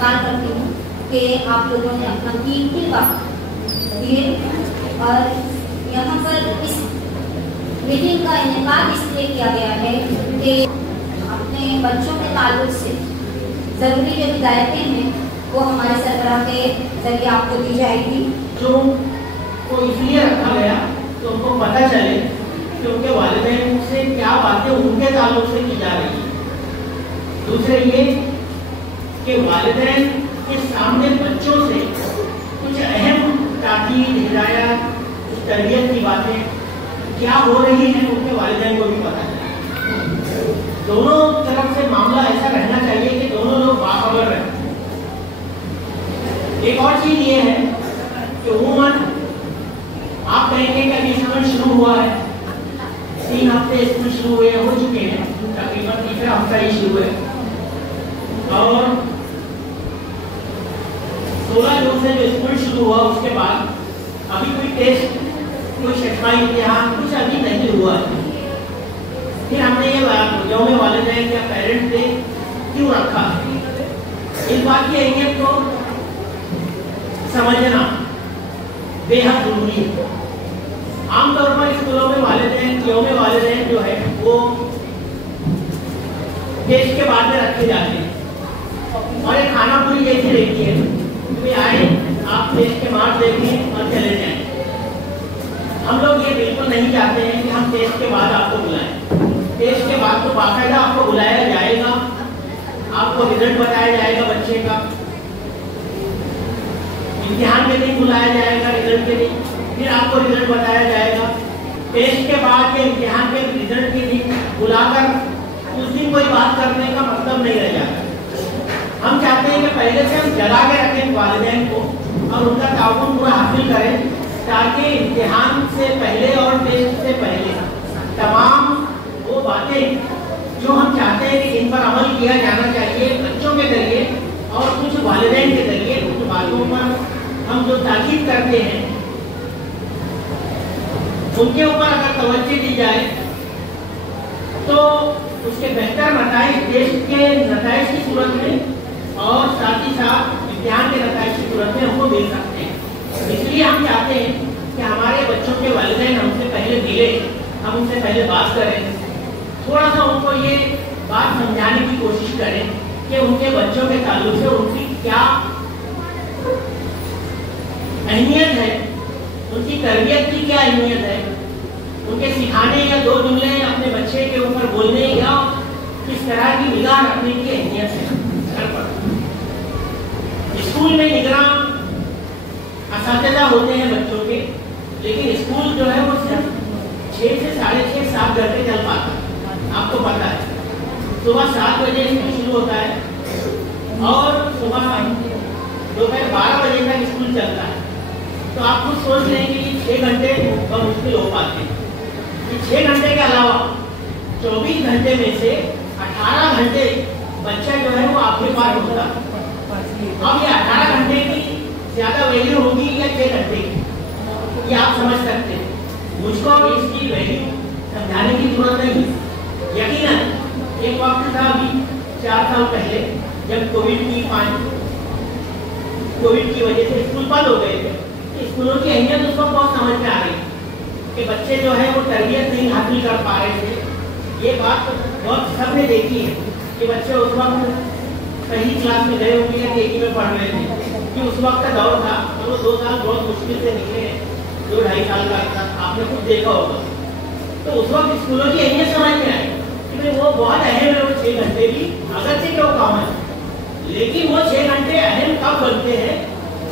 नमस्कार करती हूँ कि आप लोगों ने अपना कीमती वक्त दिए और यहाँ पर इस मीटिंग का इनेकाद इसलिए किया गया है कि अपने बच्चों के ताल्लुक से ज़रूरी जो हिदायतें हैं वो हमारे सरबराह के जरिए आपको दी जाएगी। जो को इसलिए रखा गया तो उनको पता चले कि उनके वालिदैन से क्या बातें उनके ताल्लुक से की जा रही है। दूसरे ये कि वालिदैन के सामने बच्चों से कुछ अहम ताकीद, हिदायत, कुछ तरबियत की बातें क्या हो रही हैं उनके वालिदैन को भी पता चले। दोनों तरफ से मामला ऐसा रहना चाहिए कि दोनों लोग बाखबर रहें। एक और चीज ये है कि उमूमन आप कहेंगे कि अभी स्कूल शुरू हुआ है, 3 हफ्ते स्कूल शुरू हुए हो चुके हैं, तकरीबन तीसरा हफ्ता ही शुरू है और 16 जून से जो स्कूल शुरू हुआ उसके बाद अभी कोई टेस्ट, कोई शफाई इम्तिहान कुछ अभी नहीं हुआ है। फिर हमने ये यौम वालिदैन या पेरेंट्स डे क्यों रखा? इस बात की अहमियत को समझना बेहद जरूरी है। आमतौर पर स्कूलों में वालिदैन, यौम वालिदैन जो है वो टेस्ट के बाद में रखे जाते हैं और एक खाना पूरी जैसी रहती है कि आए आप टेस्ट के बाद देखें और चले जाएं। हम लोग ये बिल्कुल नहीं चाहते हैं कि हम टेस्ट के बाद आपको बुलाएं। टेस्ट के बाद तो बाकायदा आपको बुलाया जाएगा, आपको रिजल्ट बताया जाएगा बच्चे का, इम्तिहान के दिन बुलाया जाएगा, रिजल्ट के दिन फिर आपको रिजल्ट बताया जाएगा। टेस्ट के बाद के इम्तिहान के रिजल्ट के दिन बुलाकर उस दिन कोई बात करने का मतलब नहीं रह जाता। हम चाहते हैं कि पहले से हम जगा के रखें वालिदैन को और उनका ताउन पूरा हासिल करें ताकि इम्तिहान से पहले और टेस्ट से पहले तमाम वो बातें जो हम चाहते हैं कि इन पर अमल किया जाना चाहिए बच्चों के जरिए और कुछ वालिदैन के जरिए, कुछ बातों पर हम जो ताकीद करते हैं उनके ऊपर अगर तवज्जो दी जाए तो उसके बेहतर नताइज देश के नताइज की सूरत में और साथ ही साथ इम्तिहान के नताइज की सूरत में हमको मिल सकते हैं। इसलिए हम चाहते हैं कि हमारे बच्चों के वालिदैन हमसे पहले मिले, हम उनसे पहले बात करें, थोड़ा सा उनको ये बात समझाने की कोशिश करें कि उनके बच्चों के ताल्लुक से उनकी क्या अहमियत है, उनकी तरबियत की क्या अहमियत है, उनके सिखाने या 2 जुमले अपने बच्चे के ऊपर बोलने या किस तरह की निगाह रखने की अहमियत है घर पर। स्कूल में निगरान असातिज़ा होते हैं बच्चों के, लेकिन स्कूल जो है वो सिर्फ 6 से 6:30 7 घंटे चल पाता है। आपको पता है सुबह 7 बजे स्कूल शुरू होता है और सुबह दोपहर 12 बजे तक स्कूल चलता है। तो आप खुद सोच लें कि 6 घंटे बहुत मुश्किल हो पाते हैं। 6 घंटे के अलावा 24 घंटे में से 18 घंटे बच्चा जो है वो आपके पास होता। अब ये 18 घंटे की ज्यादा वैल्यू होगी या 6 घंटे की, ये आप समझ सकते हैं। मुझको इसकी वैल्यू समझाने की जरूरत नहीं। यकीनन एक वक्त था अभी 4 साल पहले जब कोविड की वजह से स्कूल बंद हो गए थे, स्कूलों की अहमियत उसको बहुत समझ में आ रही कि बच्चे जो है वो तरबियत नहीं हासिल कर पा रहे थे। ये बात बहुत सबने देखी है कि बच्चे उस वक्त पहली क्लास में गए होंगे या केजी में पढ़ रहे थे कि उस वक्त का दौर था और वो 2 साल बहुत मुश्किल से निकले, 2-2.5 साल का आपने खुद देखा होगा। तो उस वक्त स्कूलों की अहमियत समझ में आई कि वो बहुत अहम है। वो 6 घंटे भी अगरचे क्यों कम है, लेकिन वो 6 घंटे अहम कब बनते हैं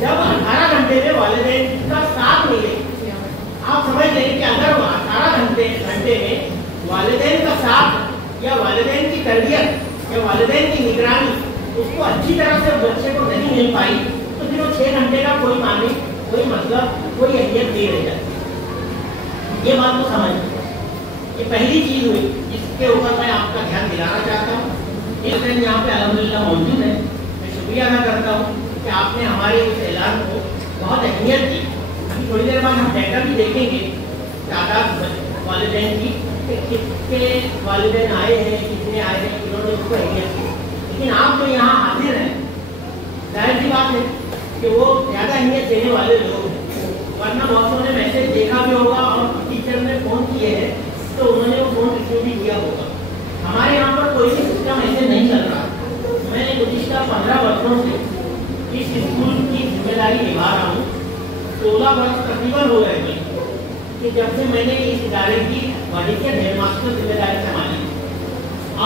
जब 18 घंटे में वालिदैन का साथ मिले। आप समझ लें कि अगर 18 घंटे में वालिदैन का साथ या वालिदैन की तरबियत या वालिदैन की निगरानी उसको अच्छी तरह से बच्चे को नहीं मिल पाई तो फिर वो 6 घंटे का कोई माने, कोई मतलब, कोई अहमियत नहीं रह जाती। ये बात को समझ, ये पहली चीज हुई जिसके ऊपर मैं आपका ध्यान दिलाना चाहता हूँ। इस दिन यहाँ पे अल्हम्दुलिल्लाह मौजूद है, मैं शुक्रिया अदा करता हूँ कि आपने हमारे इस ऐलान को बहुत अहमियत दी। अभी थोड़ी देर बाद हम डेटा भी देखेंगे तादाद वालिदैन की, कितने वालिदैन आए हैं, कितने आए हैं, उन्होंने उसको अहमियत दी। लेकिन आप जो यहाँ हाजिर हैं कि वो ज़्यादा अहमियत देने वाले लोग हैं, वरना बहुतों ने मैसेज देखा भी होगा और टीचर ने फ़ोन किए हैं तो उन्होंने वो फ़ोन रिसीव भी किया होगा। हमारे यहाँ पर कोई भी सिस्टम ऐसे नहीं चल रहा। मैं गुज़िश्ता 15 वर्षों से इस स्कूल की जिम्मेदारी निभा रहा हूँ। 16 वर्ष तकरीबन हो गए कि जब से मैंने इस इदारे की वाहिद हेडमास्टर जिम्मेदारी संभाली।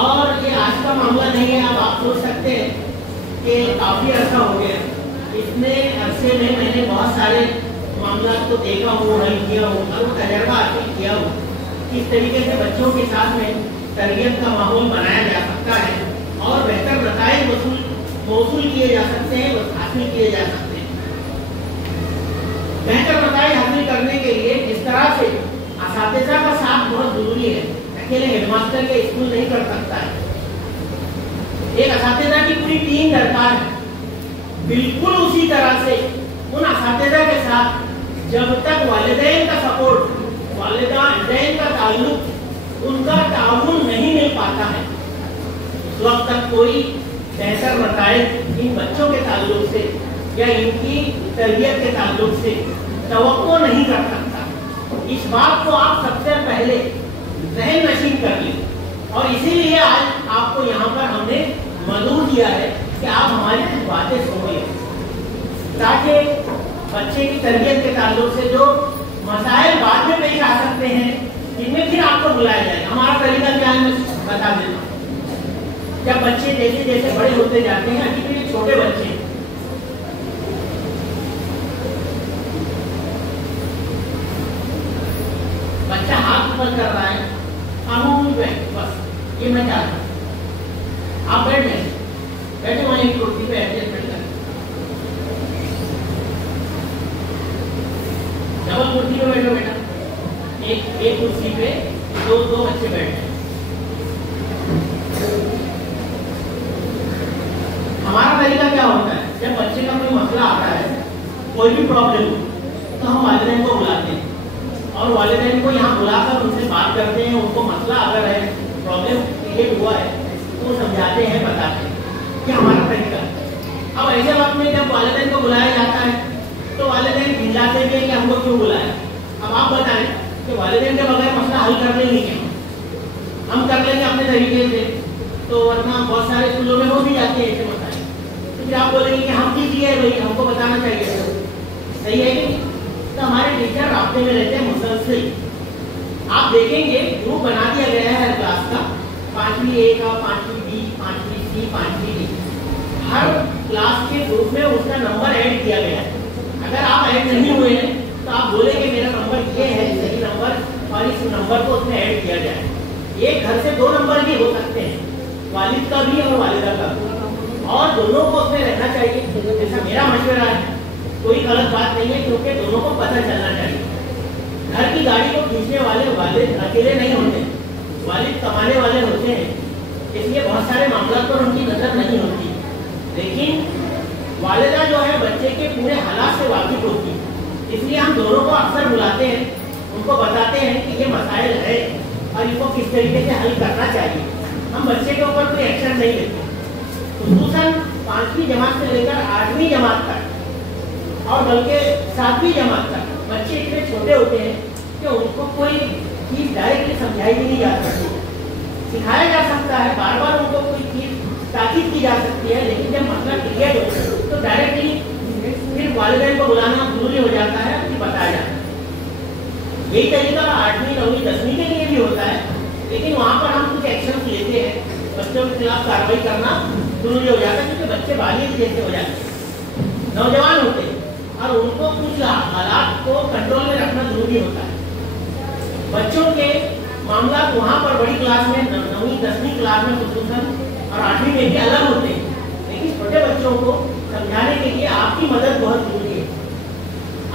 और ये आज का मामला नहीं है, अब आप सोच सकते हैं कि काफ़ी अर्सा हो गया। इतने अरसे में मैंने बहुत सारे मामला को देखा हो, हल किया हो और तजर्बा हासिल किया हो किस तरीके से बच्चों के साथ में तरबियत का माहौल बनाया जा सकता है और बेहतर नताइज मौसूल किए जा सकते हैं, हासिल किए जा सकते हैं। बेहतर नताइज हासिल करने के लिए जिस तरह से असातिज़ा का साथ बहुत जरूरी है, अकेले हेडमास्टर के स्कूल नहीं कर सकता है। एक असातिज़ा की पूरी टीम दरकार है। बिल्कुल उसी तरह से उन असातिज़ा के साथ जब तक वालिदैन का सपोर्ट, वालिदैन का ताल्लुक, उनका ताउन नहीं मिल पाता है, उस वक्त तक कोई बेहतर नताइज इन बच्चों के ताल्लुक से या इनकी तरबियत के ताल्लुक से तवक्को नहीं कर सकता। इस बात को आप सबसे पहले ज़हन नशीन कर लें और इसीलिए आज आपको यहाँ पर हमने मदऊ दिया है कि आप हमारी कुछ बातें सुनिए, ताकि बच्चे की तरबियत के ताल्लुक से जो मसाइल बाद में पेश आ सकते हैं, जिनमें फिर आपको बुलाया जाएगा। हमारा तरीका क्या है मैं बता देता हूँ। जब बच्चे जैसे जैसे बड़े होते जाते हैं, अभी भी छोटे बच्चे बच्चा हाथ ऊपर कर रहा है, बस ये मैं चाहता हूँ आप बैठ जाए, बैठे वहां एक कुर्सी पे एडजस्टमेंट करें, डबल कुर्सी पे बैठो बेटा, एक कुर्सी पे दो बच्चे बैठ जाए। हमारा तरीका क्या होता है, जब बच्चे का कोई मसला आता है, कोई भी प्रॉब्लम हो, तो हम वालिदैन को बुलाते हैं और वालिदैन को यहाँ बुलाकर उनसे बात करते हैं। उनको मसला अगर है, प्रॉब्लम क्रिएट हुआ है, तो समझाते हैं, बताते हैं कि हमारा तरीका है। अब ऐसे वक्त में जब वालिदैन को बुलाया जाता है तो वालिदैन खिलाते भी हैं कि हमको क्यों बुलाया। अब आप बताएं कि वालिदैन के बगैर मसला हल कर लेंगे क्या? हम कर लेंगे अपने तरीके से, तो वरना बहुत सारे स्कूलों में हो भी जाते हैं ऐसे मसाइल। तो फिर आप बोलेंगे कि हम कीजिए भाई, हमको बताना चाहिए, सही है कि? तो हमारे टीचर रास्ते में रहते हैं मुसलसल। आप देखेंगे ग्रुप बना दिया गया है हर क्लास का, 5वीं ए का, 5वीं बी, 5वीं सी, 5वीं डी। हर क्लास के ग्रुप में उसका नंबर ऐड किया गया है। अगर आप ऐड नहीं हुए हैं तो आप बोलेंगे मेरा नंबर ये है, सही नंबर, और इस नंबर को उसमें ऐड किया जाए। एक घर से 2 नंबर भी हो सकते हैं, वालिद का भी और वालिदा का भी, और दोनों को उसमें रहना चाहिए। ऐसा मेरा मशवरा है, कोई गलत बात नहीं है, क्योंकि दोनों को पता चलना चाहिए। घर की गाड़ी को खींचने वाले वालिद अकेले नहीं होते, वालिद कमाने वाले होते हैं, इसलिए बहुत सारे मामला पर उनकी नजर नहीं होती। लेकिन वालिदा जो है बच्चे के पूरे हालात से वाकिफ होती है, इसलिए हम दोनों को अक्सर बुलाते हैं, उनको बताते हैं कि ये मसाइल है और इनको किस तरीके से हल करना चाहिए। हम बच्चे के ऊपर कोई एक्शन नहीं लेते। खुसूसन 5वीं जमात से लेकर 8वीं जमात तक और बल्कि 7वीं जमात तक बच्चे इतने छोटे होते हैं कि उनको कोई चीज़ डायरेक्टली समझाई भी नहीं जा सकती। सिखाया जा सकता है, बार बार उनको कोई चीज़ ताकीद की जा सकती है, लेकिन जब मसला क्लियर हो तो डायरेक्टली फिर वालिदैन को बुलाना जरूरी हो जाता है कि बताया जाता है। यही तरीका 8वीं 9वीं 10वीं के लिए भी होता है, लेकिन वहाँ पर हम कुछ एक्शन लेते हैं, बच्चों के खिलाफ कार्रवाई करना जरूरी हो जाता है, क्योंकि बच्चे बालिग जैसे हो जाते हैं, नौजवान होते हैं और उनको कुछ हालात को कंट्रोल में रखना जरूरी होता है। बच्चों के मामला वहाँ पर बड़ी क्लास में 9वीं 10वीं क्लास में खुसूसन और 8वीं में भी अलग होते हैं, लेकिन छोटे बच्चों को समझाने के लिए आपकी मदद बहुत जरूरी है।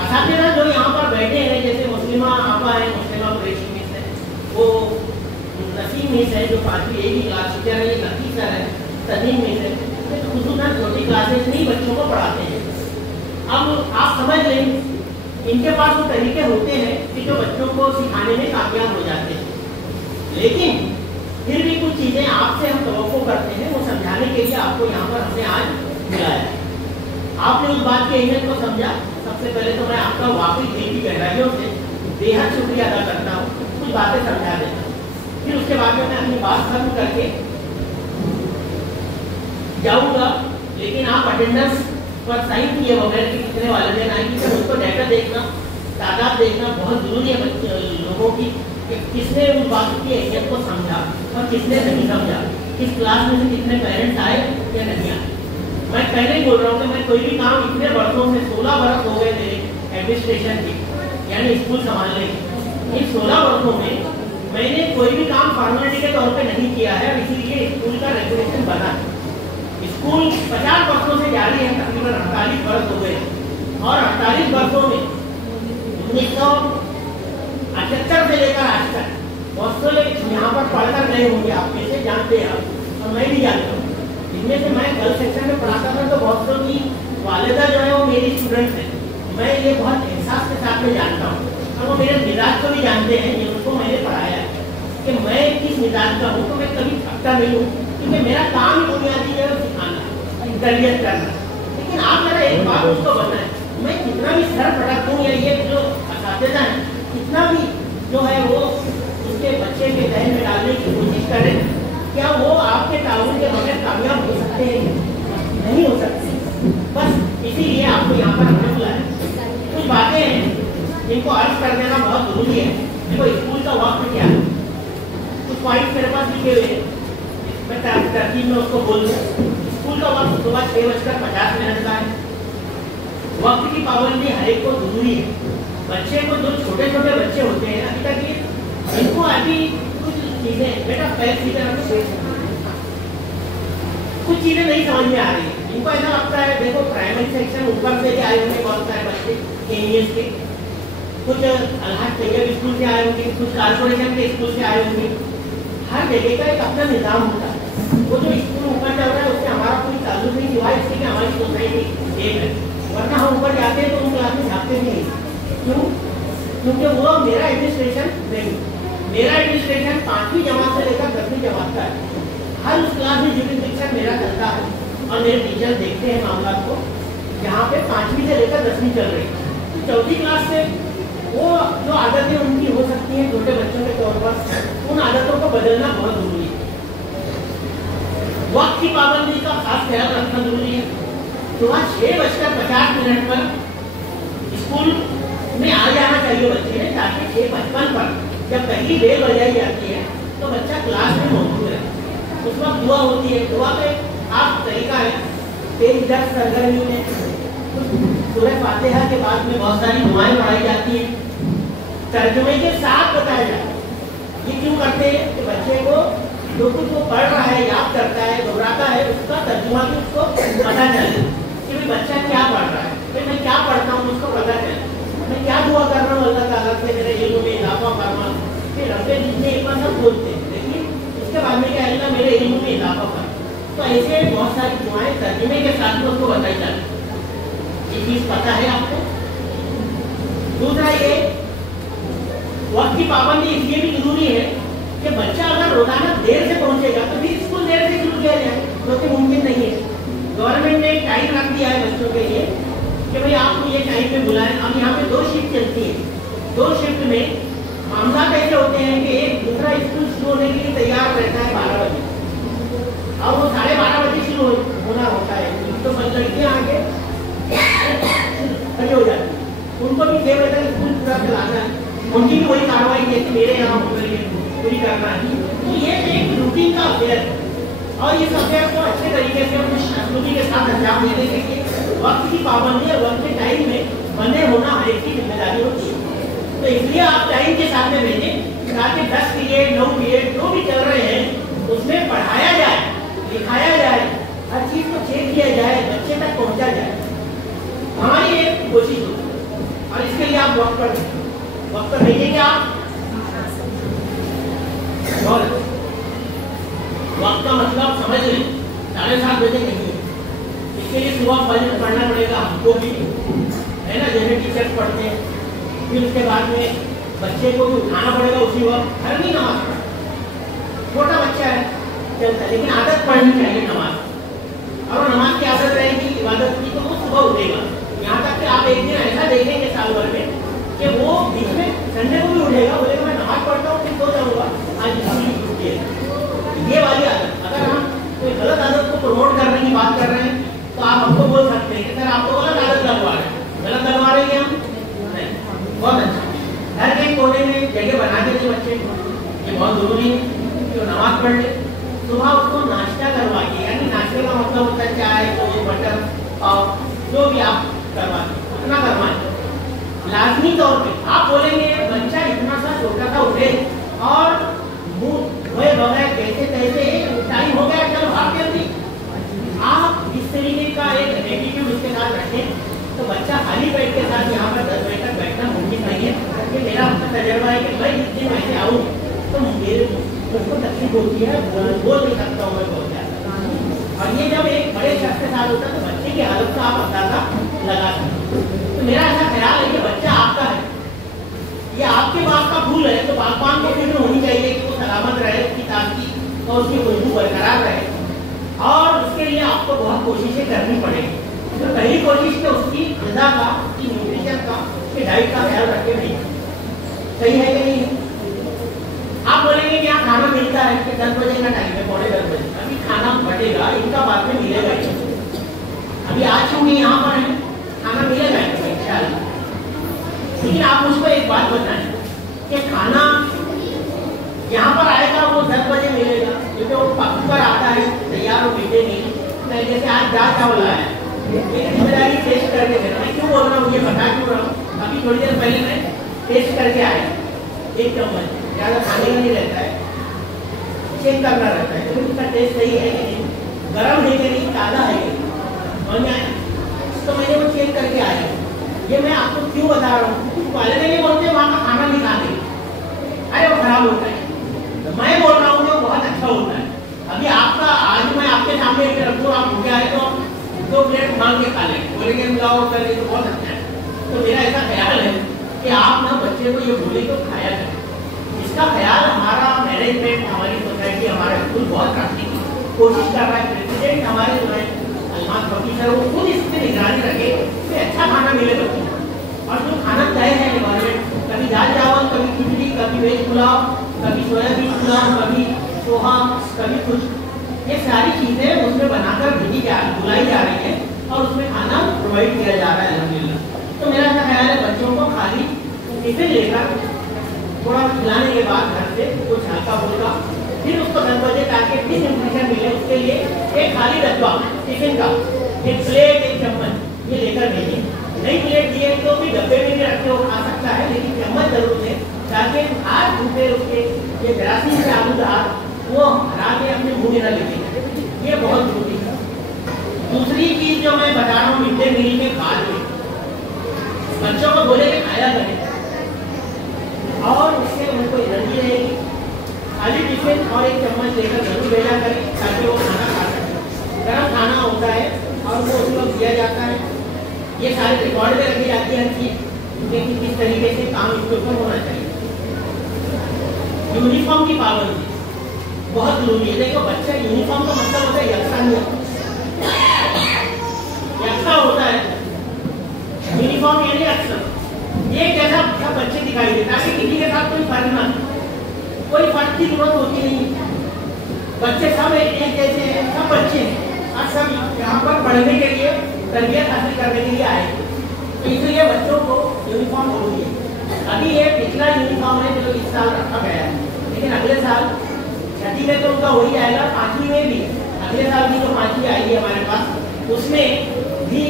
असातिज़ा जो यहाँ पर बैठे हैं, जैसे मुस्लिमा आपा है, मुस्लिमा कुरैशी मिस है, वो नसीम मिस है जो 5वीं ए की क्लास टीचर है, नकी सर है, तनीम मिस है, तो खुसूसन छोटी क्लासेस में ही बच्चों को पढ़ाते हैं। अब आप समझ लें, इनके पास वो तरीके होते हैं कि जो बच्चों को सिखाने में कामयाब हो जाते हैं, लेकिन फिर भी कुछ चीज़ें आपसे हम तवक्को करते हैं, वो समझाने के लिए आपको यहाँ पर हमने आज बुलाया है। आपने उस बात की अहमियत को समझा। सबसे पहले तो मैं आपका वाकई दिल की गहराइयों से बेहद शुक्रिया अदा करता हूँ, कुछ बातें समझा देता हूँ। फिर उसके बाद में मैं अपनी बात खत्म करके जाऊंगा, लेकिन आप अटेंडेंस पर साइन किए बगैर कि कितने वालिदैन आएंगे, तो उसको डाटा देखना, तादाद देखना बहुत जरूरी है बच्चे लोगों की, कि किसने उस बात की अहमियत को समझा और किसने नहीं समझा, किस क्लास में से कितने पेरेंट्स आए या नहीं आए। मैं पहले ही बोल रहा हूँ कि मैं कोई भी काम इतने वर्षों में 16 वर्ष हो गए मेरे एडमिनिस्ट्रेशन के, यानी स्कूल संभालने के। इन 16 वर्षों में मैंने कोई भी काम फॉर्मेलिटी के तौर पे नहीं किया है, इसीलिए स्कूल का रेगुलेशन बना है। स्कूल 50 वर्षों से जारी है, तकरीबन 48 वर्ष हो गए, और 48 वर्षों में 1978 से लेकर आज तक बहुत से यहाँ पर पढ़कर गए होंगे, आप में से जानते हैं आप, और मैं भी जानता हूँ। इनमें से मैं गर्ल्स सेक्शन में पढ़ाता था, तो बहुत से की वालिदा जो है वो मेरी स्टूडेंट है। मैं ये बहुत एहसास के साथ में जानता हूँ, और वो मेरे मिजाज को भी जानते हैं, ये उनको मैंने पढ़ाया है कि मैं किस मिजाज का हूँ। तो मैं कभी थकता नहीं हूँ, क्योंकि मेरा काम ही बुनियादी है सिखाना, तरबियत करना। लेकिन आप मेरा एक बात उसको बताएं, मैं कितना भी सर पटक दूँ या ये जो असातिज़ा है कितना भी जो है वो उसके बच्चे के जहन में डालने की कोशिश करें, क्या वो आपके ताउन के बगैर कामयाब हो सकते हैं? नहीं हो सकते। बस इसीलिए आपको यहाँ पर हमने बुलाया। कुछ बातें हैं जिनको अर्ज कर देना बहुत जरूरी है। देखो स्कूल का वक्त क्या है, कुछ पॉइंट मेरे पास लिखे हुए हैं, मैं तरतीब में उसको बोल दूँ। स्कूल का वक्त सुबह 6:50 का है। वक्त की पाबंदी हर एक को जरूरी है। बच्चे को जो छोटे छोटे बच्चे होते हैं अभी तक ये इनको अभी कुछ चीजें बेटा पैर की तरफ कुछ चीजें नहीं समझ में आ रही है। इनको ऐसा लगता है, देखो प्राइमरी सेक्शन ऊपर से भी आए होंगे बहुत सारे बच्चे केनियस के, कुछ अल्हाज तैयब स्कूल से आए होंगे, कुछ कारपोरेशन के स्कूल से आए होंगे। हर जगह का एक अपना निजाम होता है। वो जो स्कूल ऊपर चल रहा है उससे हमारा कोई ताल्लुक नहीं, सिवाय इसके कि हमारी सोसाइटी एक है। वरना हम ऊपर जाते हैं तो उन क्लास में झाँकते नहीं। क्यों? क्योंकि वो मेरा एडमिनिस्ट्रेशन नहीं, मेरा एडमिनिस्ट्रेशन 5वीं जमात से लेकर 10वीं जमात का है। हर उस क्लास में जुरिस्डिक्शन मेरा चलता है, और मेरे टीचर देखते हैं मामला को। यहाँ पे 5वीं से लेकर 10वीं चल रही है, तो 4वीं क्लास से वो जो आदतें उनकी हो सकती हैं छोटे बच्चों के तौर पर, उन आदतों को बदलना बहुत जरूरी है। वक्त की पाबंदी का खास ख्याल रखना जरूरी है। सुबह 6:50 पर स्कूल में आ जाना चाहिए बच्चे ने, ताकि 6:55 पर जब पहली बेल बजाई जाती है तो बच्चा क्लास में मौजूद है। उस वक्त दुआ होती है। दुआ पे आप तरीका है, तेज दर सरगर्मी में सूरह फातिहा के बाद में बहुत सारी दुआएं पढ़ाई जाती है, तर्जुमे के साथ बताया जाता है। ये क्यों करते हैं कि बच्चे को जो कुछ वो पढ़ रहा है, याद करता है, घबराता है, उसका तर्जुमा भी उसको पता चले कि भाई बच्चा क्या पढ़ रहा है, फिर मैं क्या पढ़ता हूँ उसको पता चले, मैं क्या दुआ कर रहा हूँ अल्लाह ताला से मेरे इल्म में इजाफा फरमा। फिर रब्बे जितने एक बार सब बोलते हैं, लेकिन उसके बाद में क्या अल्लाह मेरे इल्म में इजाफा फरमा। तो ऐसे बहुत सारी दुआएं तर्जुमे के साथ में उसको बताई जाती है। ये चीज पता है आपको। दूसरा ये वक्त की पाबंदी इसलिए भी जरूरी है कि बच्चा अगर रोजाना देर से पहुंचेगा तो फिर स्कूल देर से शुरू किया जाए, जो कि मुमकिन नहीं है। गवर्नमेंट ने एक टाइम रख दिया है बच्चों के लिए कि भाई आपको ये टाइम पे बुलाएं। अब यहाँ पे 2 शिफ्ट चलती है। 2 शिफ्ट में मामला कैसे होते हैं कि एक दूसरा स्कूल शुरू होने के लिए तैयार रहता है 12 बजे, और वो 12:30 बजे शुरू होना होता है। तो लड़कियाँ आगे खड़ी हो जाती है, उनको भी 6 बजे तक स्कूल पूरा चलाना है। उनकी भी वही कार्रवाई है कि मेरे यहाँ पूरी करना है। तो ये एक रूटीन का अफेयर है, और इस अफेयर को अच्छे तरीके से संस्कृति के साथ अंजाम देने के लिए वक्त की पाबंदी और वक्त के टाइम में बने होना हर एक की जिम्मेदारी होती है। तो इसलिए आप टाइम के साथ में भेजें, ताकि 10 पीरियड 9 पीरियड जो भी चल रहे हैं उसमें पढ़ाया जाए, लिखाया जाए, हर चीज को चेक किया जाए, बच्चे तक पहुंचा जाए। हमारी एक कोशिश होती है, और इसके लिए आप वक्त पर भेजेंगे। आप वक्त का मतलब समझ लें, 7:30 बजे नहीं है। इसके लिए सुबह पढ़ना पड़ेगा हमको भी, है ना, जैसे टीचर्स पढ़ते हैं। फिर उसके बाद में बच्चे को भी उठाना पड़ेगा उसी वक्त। हर नहीं नमाज पढ़ा, छोटा बच्चा है चलता है, लेकिन आदत पड़नी चाहिए नमाज। और नमाज की आदत रहेगी, इबादत की तो वो सुबह उठेगा। यहाँ तक कि आप एक दिन ऐसा देखेंगे साल भर में कि वो बीच में संडे को भी उठेगा, बोलेगा मैं नमाज पढ़ता हूँ फिर सो जाऊँगा, आज स्कूल की छुट्टी है। ये वाली आदत, अगर हम कोई गलत आदत को प्रमोट करने की बात कर रहे हैं तो आप हमको बोल सकते हैं कि सर आप तो गलत आदत लगवा रहे हैं। गलत लगवा रहे हैं हम नहीं, बहुत अच्छा। घर के कोने में जगह बना के दे बच्चे को, ये बहुत जरूरी है कि वो नमाज पढ़ ले। सुबह उसको नाश्ता करवाइए, यानी नाश्ते का मतलब होता है चाय, दूध, बटर और जो भी आप करवाएं उतना करवाएं। लाजमी तौर पे आप बोलेंगे बच्चा इतना सा छोटा सा उठे और मुंह धोए बगैर कैसे तैसे टाइम हो गया चलो भाग जल्दी, आप इस तरीके का एक एटीट्यूड उसके साथ रखें तो बच्चा खाली पेट के साथ यहाँ पर 10 बजे तक बैठना मुमकिन नहीं है। क्योंकि मेरा अपना तजर्बा है कि मैं जिस दिन ऐसे आऊँ तो मेरे मुझको तकलीफ होती है, बोल नहीं सकता हूँ मैं बहुत ज़्यादा। और ये जब एक बड़े शख्स के साथ होता है तो बच्चे की हालत का आप अंदाजा लगा सकते। तो मेरा ऐसा ख्याल है कि बच्चा आपका है, ये आपके बाप का फूल है, तो बागबान को फिक्र होनी चाहिए कि वो सलामत रहे, उसकी ताजगी और उसकी खुशबू बरकरार रहे। और उसके लिए आपको बहुत कोशिशें करनी पड़ेगी। तो पहली कोशिश तो उसकी ग़िज़ा का, उसकी न्यूट्रिशन का, उसकी डाइट का ख्याल रखे नहीं। सही है कि नहीं? आप बोलेंगे कि यहाँ खाना मिलता है कि 10 बजे का टाइम है, 9:45 बजे अभी खाना बटेगा, इनका बाद में मिलेगा। अभी आज चूंकि यहाँ पर है खाना मिलेगा इंशाअल्लाह। लेकिन आप मुझको एक बात बताएं कि खाना यहाँ पर आएगा वो 10 बजे मिलेगा, क्योंकि वो पक कर आता है, तैयार हो मिलते नहीं। मैं जैसे आज दाल चावल आया है, लेकिन जिम्मेदारी टेस्ट करके देना। मैं क्यों बोल रहा हूँ, ये बता क्यों रहा हूँ, अभी थोड़ी देर पहले मैं टेस्ट करके आया, 1 चम्मच, ज़्यादा खाने का नहीं रहता है, चेक करना रहता है कि उसका टेस्ट सही है कि नहीं, गर्म है कि नहीं, ताज़ा है कि नहीं, समझ में आया? तो मैंने वो चेक करके आया। ये मैं आपको क्यों बता रहा हूँ, कुछ वाले नहीं बोलते वहाँ का खाना नहीं खाते, अरे वो खराब होता है। मैं बोल रहा हूँ कि वो बहुत अच्छा होता है। अभी आपका आज मैं आपके सामने रख दूँ, आप भूखे आए तो 2 प्लेट मांग के खा लेंगे, बोलेंगे मिलाओ करके तो बहुत अच्छा है। तो मेरा ऐसा ख्याल है कि आप ना बच्चे को ये बोले तो खाया करें। इसका ख्याल हमारा मैनेजमेंट, हमारी सोसाइटी, हमारा स्कूल बहुत रखने की कोशिश कर रहा है। प्रेसिडेंट हमारे जो है अलमास फकीर सर, वो खुद इस पर निगरानी रखे कि अच्छा खाना मिले बच्चों को। और जो खाना तय है गवर्नमेंट, कभी दाल चावल, कभी खिचड़ी, कभी वेज पुलाव, कभी सोयाबीन पुलाव, कभी पोहा, कभी कुछ, ये सारी चीज़ें उसमें बनाकर बुलाई जा रही है और उसमें खाना प्रोवाइड किया जा रहा है अल्हम्दुलिल्लाह। तो मेरा ऐसा ख्याल है बच्चों को खाली टिफिन लेकर थोड़ा खिलाने के बाद घर से कुछ हल्का फुल्का, फिर उसको 10 बजे ताकि फिर न्यूट्रिशन मिले, उसके लिए एक खाली डब्बा टिफिन का, एक प्लेट, एक चम्मच ये लेकर भेजिए। नई प्लेट दिए तो भी डब्बे में भी रखे हो खा सकता है, लेकिन चम्मच जरूर दें ताकि हाथ धूपे उसके ये जरासीम से आलूदा वो हरा के अपने मुँह में न लेके, ये बहुत जरूरी है। दूसरी चीज जो मैं बता रहा हूँ, मिड डे मील के बाद में बच्चों को बोले कि खाया करें और उससे उनको एनर्जी रहेगी। खाली टिफिन और एक चम्मच लेकर जरूर भेजा करें ताकि वो खाना खा सकें। गर्म खाना होता है और वो उसको दिया जाता है, ये सारे रिकॉर्ड में रखी जाती है हर चीज, लेकिन किस तरीके से काम इसके ऊपर होना चाहिए। यूनिफॉर्म की पाबंदी बहुत जरूरी है। देखो बच्चा, यूनिफॉर्म का मतलब होता है यकसानियत, यकसा होता है यूनिफॉर्म यानी अक्सर एक जैसा सब बच्चे दिखाई देता है, किसी के साथ कोई फर्क ना, कोई फर्क की जरूरत होती नहीं, बच्चे सब एक जैसे हैं, सब बच्चे हैं और सब यहाँ पर पढ़ने के लिए, तरबियत हासिल करने के लिए आए। तो इसलिए बच्चों को यूनिफॉर्म जरूरी है। अभी ये पिछला यूनिफॉर्म है जो इस साल रखा गया है, लेकिन अगले साल 6वीं में तो उनका हो ही जाएगा, 5वीं में भी, अगले साल भी जो 5वीं आएगी हमारे पास, उसमें भी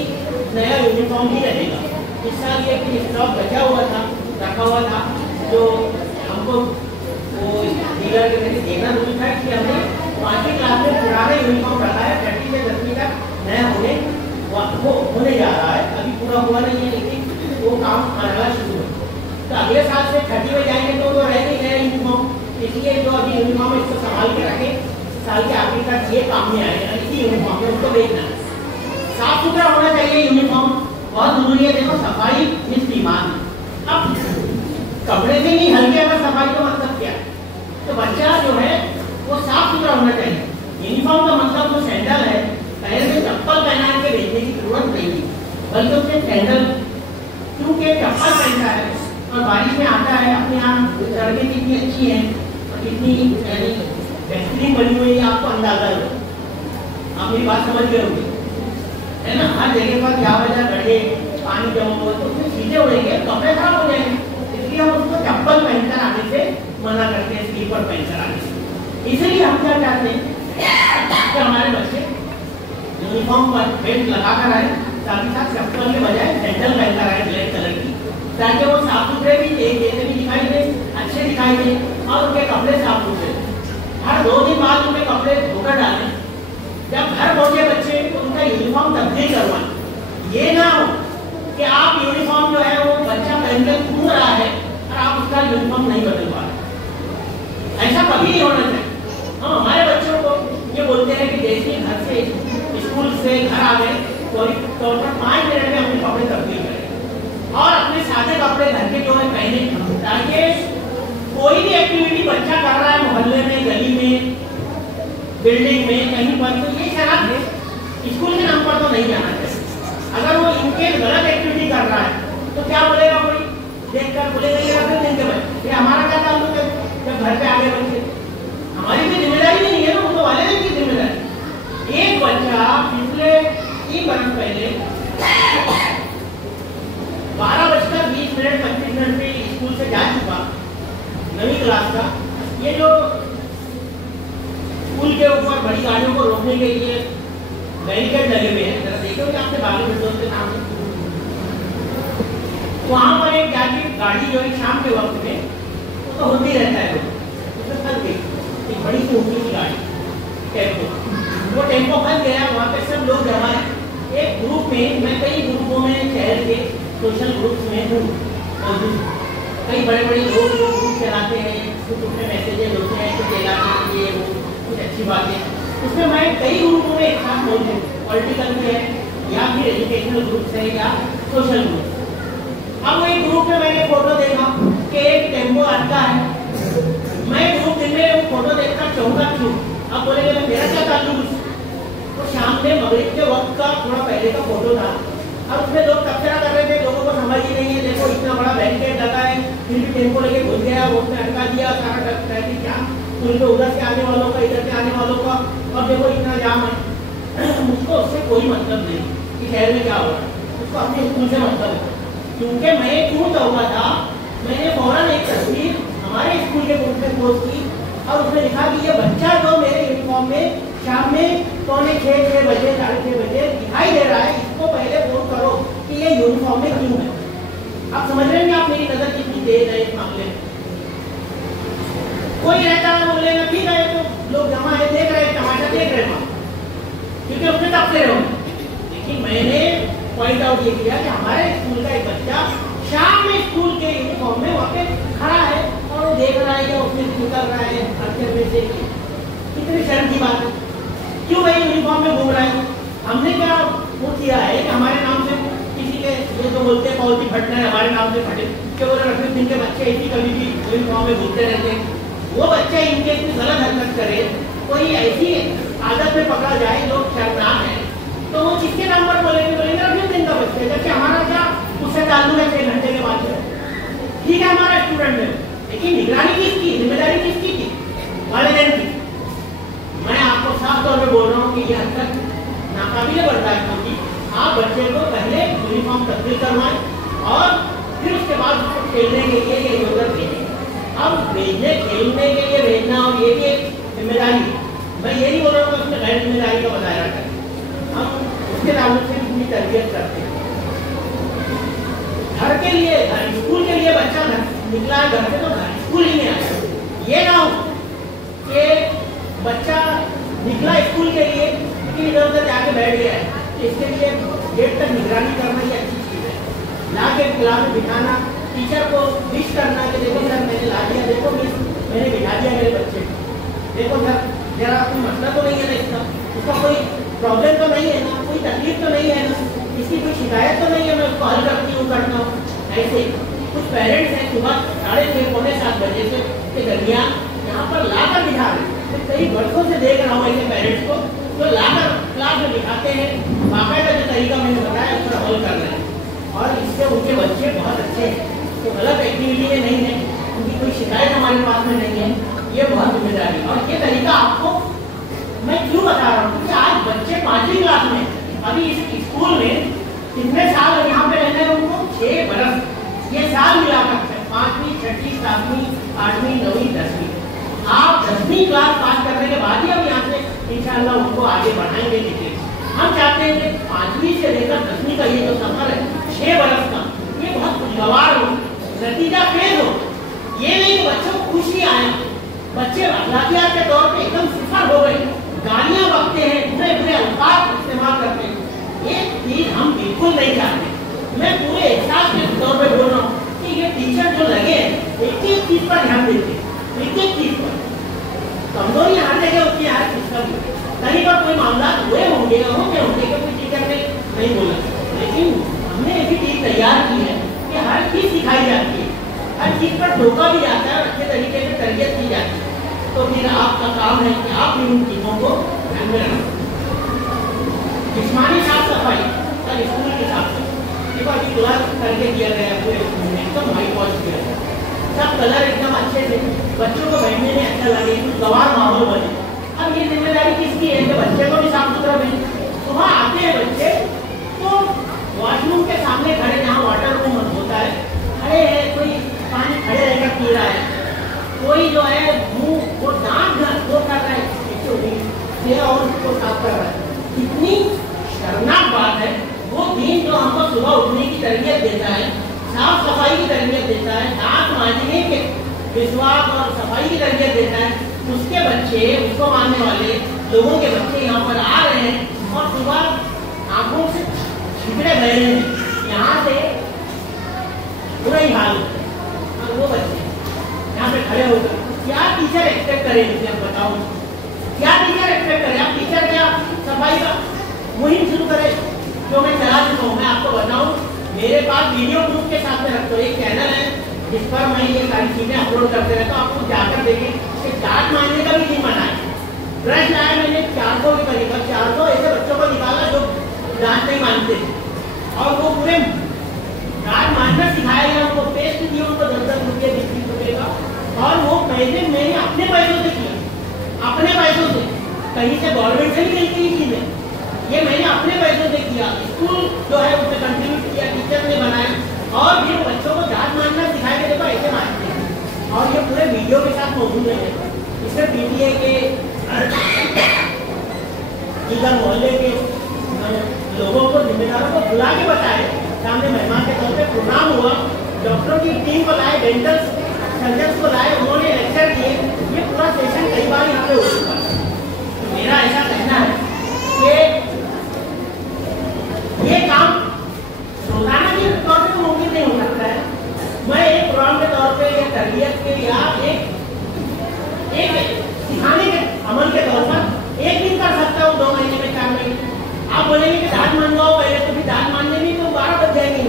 नया यूनिफॉर्म ही रहेगा। इस साल ये स्टॉक बचा हुआ था, रखा हुआ था, जो हमको वो डीलर के मैंने देखना जरूरी था कि हमने 5वीं क्लास में पुराना यूनिफॉर्म रखा है, 6वीं से 10वीं तक नया होने जा रहा है। अभी पूरा हुआ नहीं है, लेकिन वो काम आना शुरू है। तो अगले साल से 6वीं में जाएंगे तो रहेगा नया यूनिफॉर्म, इसलिए जो अभी यूनिफॉर्म है इसको संभाल के रखें, साल के आखिर तक ये काम में आएगा। इसी यूनिफॉर्म में उसको देखना, साफ सुथरा होना चाहिए यूनिफॉर्म, बहुत जरूरी है। देखो सफाई निस्फ ईमान। अब कपड़े से नहीं हल्के अगर सफाई का मतलब क्या है, तो बच्चा जो है वो साफ सुथरा होना चाहिए। यूनिफॉर्म का मतलब जो सैंडल है, पैर में चप्पल पहना के भेजने की जरूरत बल्कि उसके सैंडल, क्योंकि चप्पल पहनता है और बारिश में आता है, अपने यहाँ सड़कें कितनी अच्छी हैं और कितनी यानी बेहतरीन बनी हुई है, आपको अंदाजा हो। आप मेरी बात समझ गए होंगे, है ना। हर जगह पर क्या वजह गड्ढे, पानी जमा हुआ तो उसमें चीजें उड़ेंगे, कपड़े खराब हो जाएंगे, इसलिए हम उसको चप्पल पहनकर आने से मना करते हैं, स्लीपर पहनकर आने से। इसलिए हम क्या चाहते हैं कि हमारे बच्चे यूनिफॉर्म पर बेल्ट लगाकर आए, साथ ही साथ चप्पल के बजाय सैंडल पहनकर आए ब्लैक कलर की, ताकि वो साफ सुथरे भी जैसे भी दिखाई दे, अच्छे दिखाई दे और उनके कपड़े साफ सुथरे। हर 2 दिन बाद उनके कपड़े धोकर डालें। जब घर पहुंचे बच्चे तो उनका यूनिफॉर्म तब्दील करवाएं। ये ना हो कि आप यूनिफॉर्म जो है वो बच्चा पहनकर घूम रहा है और आप उसका यूनिफॉर्म नहीं बदल पा रहे। ऐसा कभी नहीं होना चाहिए। हम हमारे बच्चों को ये बोलते हैं कि जैसे घर से स्कूल से घर आ गए फौरी तौर पर 5 मिनट में अपने कपड़े तब्दील करें और अपने सादे कपड़े घर के जो है पहने, ताकि कोई भी एक्टिविटी बच्चा कर रहा है मोहल्ले में, गली में, बिल्डिंग में, कहीं पर, तो ये शराब है, स्कूल के नाम पर तो नहीं जाना चाहिए। अगर वो इनके गलत एक्टिविटी कर रहा है तो क्या बोलेगा, कोई देखकर बोलेगा ये रख देंगे भाई, ये हमारा क्या ताल्लुक है जब घर पे आ गए बच्चे। हमारी कोई जिम्मेदारी नहीं है ना, वो तो वालिदैन की जिम्मेदारी। एक बच्चा पिछले 3 बरस पहले 12:20 पे स्कूल से जा चुका, 9वीं क्लास का। ये जो स्कूल के ऊपर बड़ी गाड़ियों को रोकने के लिए बैरिकेड लगे हुए हैं, जरा देखो कि आपके बालू विंडोज के सामने वहां पर एक जाके गाड़ी जो है शाम के वक्त में वो तो होती रहता है, उसमें फंस गई एक बड़ी सी ऊंची सी गाड़ी टेम्पो। वो टेम्पो फंस गया, वहाँ पे सब लोग जमा है एक ग्रुप में। मैं कई ग्रुपों में शहर के सोशल ग्रुप्स में हूँ मौजूद। कई बड़े बड़े लोग जो ग्रुप चलाते हैं, कुछ उसमें मैसेजेस होते हैं, कुछ इलाके ये वो कुछ अच्छी बातें, उसमें मैं कई ग्रुपों में एक साथ मौजूद हूँ, पॉलिटिकल के है या फिर एजुकेशनल ग्रुप्स है या सोशल ग्रुप। अब वो एक ग्रुप में मैंने फोटो देखा कि एक टेम्पो अटका है। मैं ग्रुप दिन में वो फोटो देखकर चौंका क्यों। अब बोलेंगे मेरा क्या ताल्लुक। तो शाम में मगरिब के वक्त का थोड़ा पहले का फोटो था और उसमें लोग तबसरा कर रहे थे, लोगों को समझ ही नहीं है, देखो इतना बड़ा बैरिकेड लगा है फिर भी टेम्पो लेके घुस गया, वो उसने अटका दिया, सारा ट्रैफिक जाम, पुल पे उधर से आने वालों का, इधर से आने वालों का, और देखो इतना जाम है। मुझको उससे कोई मतलब नहीं कि शहर में क्या हो रहा है, उसको अपने स्कूल से मतलब है। क्योंकि मैं क्यों चौका था, मैंने फौरन एक तस्वीर हमारे स्कूल के ग्रुप में पोस्ट की और उसमें लिखा कि ये बच्चा जो मेरे यूनिफॉर्म में शाम में 5:45 बजे 6:30 बजे दिखाई दे रहा है, इसको पहले फोन करो कि ये यूनिफॉर्म में क्यों है। आप समझ रहे हैं आप मेरी नजर कितनी तेज है इस मामले में। कोई रहता है बोलेगा ठीक है, तो लोग जमा है, देख रहे, टमाटर देख रहे वहां, क्योंकि उसने तब से रहो। लेकिन मैंने पॉइंट आउट ये किया कि हमारे स्कूल का एक बच्चा शाम में स्कूल के यूनिफॉर्म में वहाँ पे खड़ा है और वो देख रहा है या उसमें निकल रहा है अच्छे में से। कितनी शर्म की बात है, क्यों भाई यूनिफॉर्म में घूम रहा है। हमने क्या वो किया है कि हमारे नाम से किसी के ये तो बोलते हैं पॉलिटी फटना है, हमारे नाम से फटे, कि वो रफीक दिन के बच्चे इसी कभी भी यूनिफॉर्म में घूमते रहते हैं। वो बच्चा इनके इतनी गलत हरकत करे, कोई ऐसी आदत में पकड़ा जाए जो शर्मनाक है, तो वो किसके नाम पर बोलेंगे रफीक दिन का बच्चा, जबकि हमारा क्या उससे ताल्लुक है 6 घंटे के बाद। ठीक है हमारा स्टूडेंट है, लेकिन निगरानी किसकी, जिम्मेदारी किसकी थी, वालिदैन की। मैं आपको साफ तौर पे बोल रहा हूँ कि यह हरकत नाकाबिले बर्दाश्त होगी। आप बच्चे को पहले यूनिफॉर्म तब्दील करवाएं और फिर उसके बाद उसको खेलने के लिए ये जरूरत भेजें। अब भेजने खेलने के लिए भेजना और ये भी एक जिम्मेदारी है। मैं ये नहीं बोल रहा हूँ कि उसमें गैर जिम्मेदारी का बताया करें, हम उसके ताल्लुक से अपनी तरबियत करते हैं। घर के लिए, घर स्कूल के लिए बच्चा निकला घर से तो घर स्कूल ही में आया। ये ना हो कि बच्चा निकला स्कूल के लिए लेकिन इधर उधर जाके बैठ गया है, तो इसके लिए गेट तक निगरानी करना ये अच्छी चीज है। ला के क्लास में बिठाना, टीचर को विश करना कि देखो सर मैंने ला दिया, देखो मिस मैंने बिठा दिया मेरे बच्चे को, देखो सर जरा कोई मतलब तो नहीं है ना इसका, उसका कोई प्रॉब्लम तो नहीं है ना, कोई तकलीफ तो नहीं है ना, इसकी कोई शिकायत तो नहीं है, मैं उसको हल करती हूँ करता हूँ। ऐसे कुछ पेरेंट्स हैं सुबह 6:30 पौने 7 बजे से के दरमियान यहाँ पर लाकर बिठा रहे हैं। तो कई वर्षों से देख रहा हूँ ऐसे पेरेंट्स को जो लाकर क्लास में बिठाते हैं, बाकायदा जो तरीका मैंने बताया उस पर अमल कर रहे हैं। और इससे उनके बच्चे बहुत अच्छे हैं। तो गलत एक्टिविटी में नहीं है, उनकी कोई शिकायत हमारे पास में नहीं है। ये बहुत जिम्मेदारी है। और ये तरीका आपको मैं क्यों बता रहा हूँ, क्योंकि आज बच्चे 5वीं क्लास में, अभी इस स्कूल में कितने साल यहाँ पे रहने हैं उनको? 6 बरस। ये साल मिला करते हैं 5वीं, 6वीं, 7वीं, 8वीं, 9वीं, 10वीं। आप 10वीं क्लास पास करने के बाद ही अब यहाँ से इंशाअल्लाह उनको आगे बढ़ाएंगे। लिखे हम चाहते हैं कि 5वीं से लेकर 10वीं का ये जो सफर है 6 बरस का, ये बहुत खुशगवार हो, नतीजा फेज हो। ये नहीं कि बच्चों को खुश ही आए, बच्चे अखलाकियात के तौर पे एकदम सिफर हो गए, गालियां बकते हैं, बुरे बुरे अल्फाज इस्तेमाल करते हैं। ये चीज हम बिल्कुल नहीं चाहते। मैं पूरे एहसास के तौर पे बोल रहा हूँ कि ये टीचर जो लगे एक एक चीज पर ध्यान देते, एक एक चीज पर। कमजोरी हर जगह होती है, हर चीज का भी कहीं पर कोई मामला हुए होंगे कि कोई टीचर ने नहीं बोला, लेकिन हमने ऐसी चीज तैयार की है कि हर चीज सिखाई जाती है, हर चीज पर टोका भी जाता है और अच्छे तरीके से तरबियत की जाती है। तो फिर आपका काम है कि आप इन चीजों को ध्यान में रखें। जिस्मानी साफ सफाई कल स्कूल के हिसाब से देखो, अभी क्लास करके दिया गया पूरे स्कूल में, एकदम वाइट वॉश किया गया, सब कलर एकदम अच्छे से, बच्चों को बैठने में अच्छा लगे, गवार माहौल बने। अब ये जिम्मेदारी किसकी है कि बच्चे को भी साफ सुथरा भेजें। सुबह आते हैं बच्चे तो वॉशरूम के सामने खड़े, जहाँ वाटर रूम होता है, खड़े हैं, कोई पानी खड़े रहकर पी रहा है, कोई जो है मुंह वो दांत वो कर रहा है और उसको साफ कर रहा है। कितनी शर्मनाक बात है। वो दिन जो हमको सुबह उठने की तरबियत देता है, साफ सफाई की तरबियत देता है, दांत मांजने के विश्वास और सफाई की तरबियत देता है, उसके बच्चे, उसको मानने वाले लोगों के बच्चे यहाँ पर आ रहे हैं और सुबह आंखों से छिपड़े बह रहे हैं, यहाँ से बुरा ही हाल होता है। और वो बच्चे यहाँ पे खड़े होकर क्या टीचर एक्सपेक्ट करें, बताओ क्या टीचर एक्सपेक्ट करें? आप टीचर क्या सफाई का मुहिम शुरू करें जो मैं चला चुका हूँ। मैं आपको बताऊँ, मेरे पास वीडियो प्रूफ के साथ में रखता हूँ, एक चैनल है जिस पर मैं ये सारी चीजें अपलोड करते रहता हूँ। आपको जाकर देखें कि डांट मारने का भी दिन बनाया, ब्रश लाया मैंने 400 के करीब, 400 ऐसे बच्चों को निकाला जो डांट नहीं मानते और वो पूरे डांट मारना सिखाया गया, उनको पेस्ट दिए, उनको 10-10 रुपये 20 रुपये का, और वो पैसे मैंने अपने पैसों से किया, अपने पैसों से, कहीं से गवर्नमेंट से नहीं मिलती चीजें, ये मैंने अपने पैसों से किया। स्कूल जो है उसमें कंट्रीब्यूट किया, टीचर ने बनाया और फिर बच्चों को डांट मारना सिखाया कि देखो ऐसे मारते हैं, और ये पूरे वीडियो के साथ मौजूद है। इसमें पीटीए के इधर मोहल्ले के लोगों को, जिम्मेदारों को बुला के बताए, सामने मेहमान के तौर पे प्रोग्राम हुआ, डॉक्टरों की टीम को लाए, डेंटल सर्जन को लाए, उन्होंने लेक्चर दिए। ये पूरा सेशन कई बार यहाँ पे हो चुका है। मेरा ऐसा कहना है कि ये काम रोजाना के तौर पे मुमकिन नहीं हो सकता है। मैं एक प्रोग्राम के तौर पे या तरबियत के या एक सिखाने के अमल के तौर पर एक दिन कर सकता हूँ, 2 महीने में, 4 महीने। आप बोलेंगे कि दांत मनवाओ पहले, तो फिर दांत मानने में तो 12 बज जाएंगे,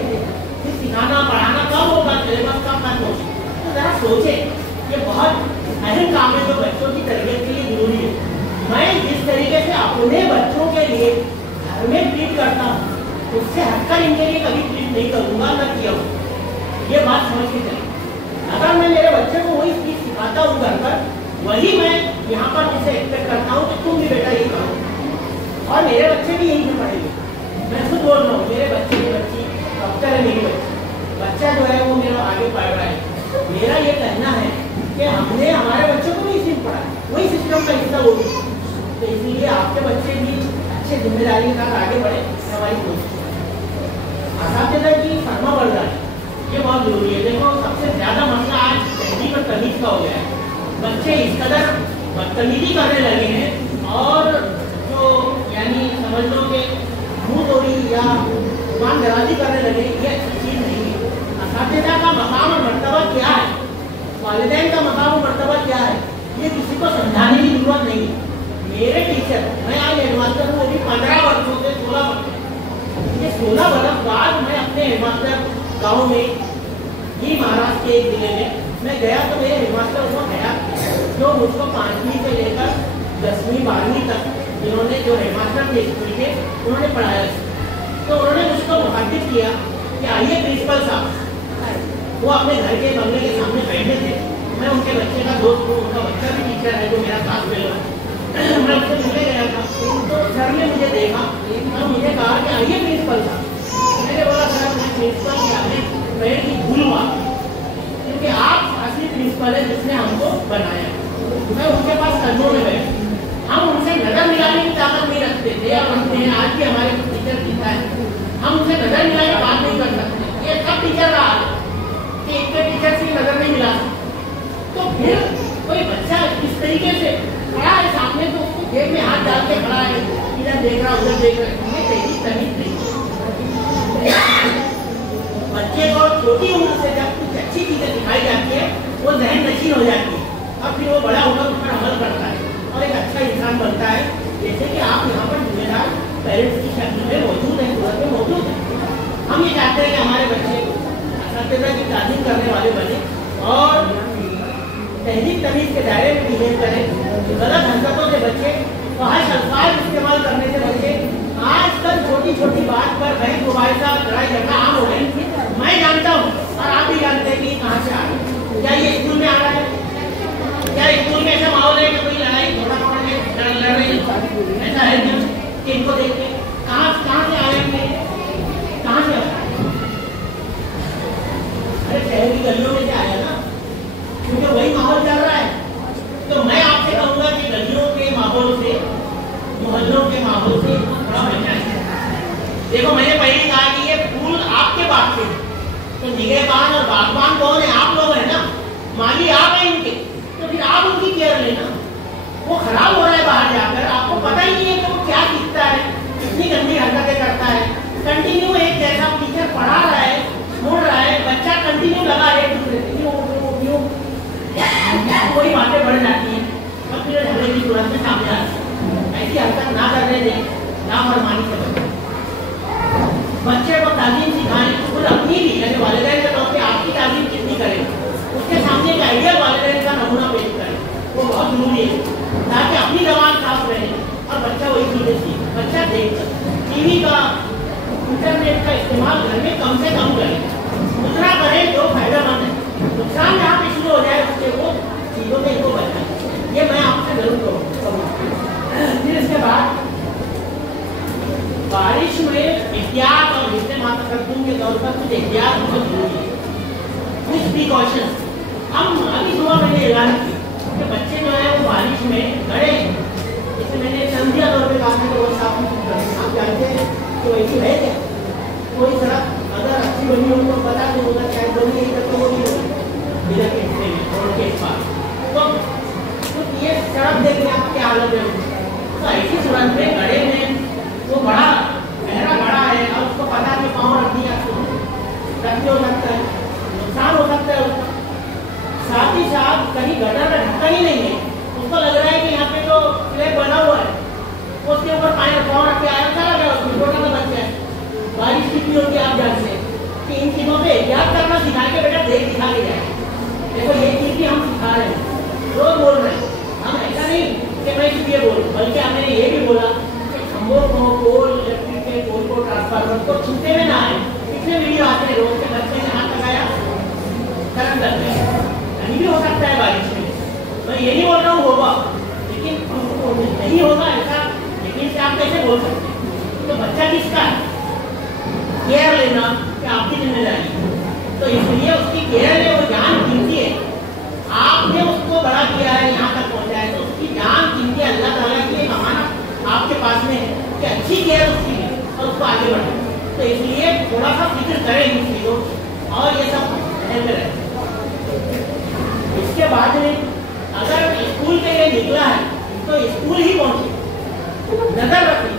फिर सिखाना पढ़ाना कब होगा, सिलेबस कब खत्म होगा। तो जरा सोचे, ये बहुत अहम काम है जो बच्चों की तरबियत के लिए जरूरी है। मैं जिस तरीके से अपने बच्चों के लिए घर में ट्रीट करता हूँ, उससे हटकर इनके लिए कभी ट्रीट नहीं करूँगा, न किया हूँ। ये बात समझ के चलिए। अगर मैं मेरे बच्चे को वही चीज सिखाता हूँ घर पर, वही मैं यहाँ पर उनसे एक्सपेक्ट करता हूँ कि तुम भी बेटा ये करो, और मेरे बच्चे भी यहीं पे पढ़ेंगे। मैं खुद बोल रहा हूँ, मेरे बच्चे की बच्ची डॉक्टर है, मेरी बच्चा जो है वो मेरा आगे पढ़ रहा है। मेरा ये कहना है कि हमने हमारे बच्चों को भी इसी में पढ़ा, वही सिस्टम का हिस्सा होगी। तो इसीलिए आपके बच्चे भी अच्छे जिम्मेदारी के साथ आगे बढ़े, हमारी कोशिश है। असातिज़ा की फरमा बरदारी ये बहुत जरूरी है। देखो, सबसे ज्यादा मसला आज तहजीब और तमीज़ का हो गया है। बच्चे इस कदर बदतमीजी करने लगे हैं, और जो यानी समझ लो कि मुँह तोड़ी या जुबान दराजी करने लगे, ये अच्छी चीज नहीं है। असातिज़ा का मकाम और मर्तबा क्या है, वालिदैन का मकाम और मर्तबा क्या है, ये किसी को समझाने की जरूरत नहीं है। मेरे टीचर, मैं आज हेडमास्टर हूँ, वो भी 15 वर्षों से 16 वर्ष, ये 16 वर्ष बाद मैं अपने हेडमास्टर गाँव में ही महाराष्ट्र के एक जिले में मैं गया, तो मेरे हेडमास्टर उसको गया जो मुझको 5वीं से लेकर 10वीं 12वीं तक जिन्होंने जो हेडमास्टर थे स्कूल के, उन्होंने पढ़ाया। तो उन्होंने मुझको मुखातिब किया कि आइए प्रिंसिपल साहब। वो अपने घर के बंगले के सामने बैठे थे। मैं उनके बच्चे का दोस्त हूँ, उनका बच्चा भी टीचर है जो मेरा साथ में लगा। मैं उससे मिलने गया था तो सर ने मुझे देखा और मुझे कहा कि आइए प्रिंसिपल साहब। मैंने बोला सर मैं प्रिंसिपल के आगे पैर की धूल हुआ, क्योंकि आप असली प्रिंसिपल है जिसने हमको बनाया। मैं उनके पास कदमों में बैठ, हम उनसे नजर मिलाने की ताकत नहीं रखते थे और रखते हैं। आज भी हमारे टीचर जीता है, हम उनसे नजर मिलाने की बात नहीं कर सकते। ये सब टीचर रहा है कि इतने टीचर से नजर नहीं मिला सकते। तो फिर कोई बच्चा इस तरीके से खड़ा है सामने, तो उसको जेब में हाथ डाल के खड़ा है, इधर देख रहा उधर देख रहा है, तेजी तमीज नहीं। बच्चे को छोटी उम्र से जब कुछ अच्छी चीजें सिखाई जाती है वो जहन नशीन हो जाती है और फिर वो बड़ा होकर उस पर अमल करता है और एक अच्छा इंसान बनता है। जैसे कि आप यहाँ पर जिम्मेदार पेरेंट्स की शक्ल में मौजूद है, सूरत में मौजूद है। हम ये चाहते हैं कि हमारे बच्चे सभ्यता की तालीम करने वाले बने और तहजीब तमीज के दायरे में बिहेव करें, गलत हरकतों से बचे, फहश अल्फाज इस्तेमाल करने से बचे। आजकल छोटी छोटी बात पर बहस मुबाहिसा लड़ाई झगड़ा आम हो गए। मैं जानता हूँ और आप भी जानते हैं कि कहाँ से आ रहा है। क्या ये स्कूल में आ रहा है? क्या स्कूल में ऐसा माहौल है कि कोई लड़ाई झगड़ा लड़ रही है? ऐसा है कि इनको देख के कहाँ से आएंगे, कहाँ से आए? अरे शहर की गलियों में से आया ना, क्योंकि वही माहौल चल रहा है। तो मैं आपसे कहूंगा कि गलियों के माहौल से, मोहल्लों के माहौल से थोड़ा बचाएं। देखो मैंने पहले कहा कि ये फूल आपके बाग के, तो निगहबान और बागबान कौन है? आप लोग हैं ना, माली आप हैं इनके, तो फिर आप उनकी केयर लेना। वो खराब हो रहा है बाहर जाकर, आपको पता ही नहीं है कि वो क्या सीखता है, कितनी गंदी हरकतें करता है। कंटिन्यू एक जैसा टीचर पढ़ा रहा है, मुड़ रहा है, बच्चा कंटिन्यू लगा है एक दूसरे से, कोई बातें बढ़ जाती हैं और फिर झगड़े की सूरत में सामने आती है। ऐसी हरकत ना करने दें, लापरवाही से बचें। बच्चे को तालीम सिखाएं, खुद अपनी भी, यानी वालिदैन के तौर पे आपकी तालीम कितनी करें, उसके सामने एक आइडियल वालिदैन का नमूना पेश करें, वो बहुत जरूरी है ताकि अपनी जबान साफ रहे और बच्चा वही चीजें सीखे। बच्चा देख टीवी का, इंटरनेट का इस्तेमाल घर में कम से कम करें, उतना करें जो फायदेमंद है। नुकसान जहाँ पे शुरू हो जाए उससे वो चीजों में इनको बचाएं। ये मैं आपसे जरूर कहूँगा। फिर इसके बाद बारिश में एहतियात और हिस्से मातकद्दुम के तौर पर कुछ एहतियात बहुत जरूरी है, कुछ प्रिकॉशन। हम अभी सुबह मैंने ऐलान की कि बच्चे जो है वो बारिश में गड़े, जैसे मैंने संध्या तौर पर कहा था कि वो आप जानते हैं कि वैसी है क्या? कोई सड़क अगर अच्छी बनी हो तो पता नहीं होगा, शायद बनी नहीं तो वो नहीं होगी इधर के हिस्से में रोड के पास। तो ये सड़क देख रहे आप क्या हालत है। तो ऐसी सूरत में गड़े में वो बड़ा गहरा गड़ा है और उसको पता नहीं पाँव रख दिया रखते हो सकता है, नुकसान हो सकता है उसका। साथ ही साथ कहीं गटर का ढक्कन ही नहीं है, उसको लग रहा है कि यहाँ पे तो स्लैब बना हुआ है, उसके ऊपर पाँव रख के आया, चला गया, उसमें छोटा सा बच्चा है। बारिश कितनी होती है आप जानते हैं कि इन चीजों पे एहतियात करना सिखा के बेटा देख दिखा के जाए। देखो ये चीज भी हम सिखा रहे हैं, रोज बोल रहे हैं। हम ऐसा नहीं कि मैं सिर्फ ये बोल, बल्कि हमने ये भी बोला कि खंभों को, पोल, इलेक्ट्रिक के पोल को, ट्रांसफार्मर को छूते में ना आए। कितने वीडियो आते हैं, रोज के बच्चे ने हाथ लगाया, करंट लग गया। कहीं भी हो सकता है बारिश में, मैं ये नहीं बोल रहा हूँ होगा, लेकिन नहीं होगा ऐसा, लेकिन से आप कैसे बोल सकते हैं? तो बच्चा किसका है? केयर लेना कि आपकी जिम्मेदारी, तो इसलिए उसकी केयर ले, वो जान कीमती है। आपने उसको बड़ा किया है, यहाँ तक पहुँचाया है, तो उसकी जान कीमती अल्लाह ताला की एक अमानत आपके पास में है कि अच्छी केयर उसकी है और उसको आगे बढ़े। तो इसलिए थोड़ा सा फिक्र करें इन चीज़ों और ये सब ध्यान में रखें। इसके बाद में अगर स्कूल के लिए निकला है तो स्कूल ही पहुँचे, नजर रखें,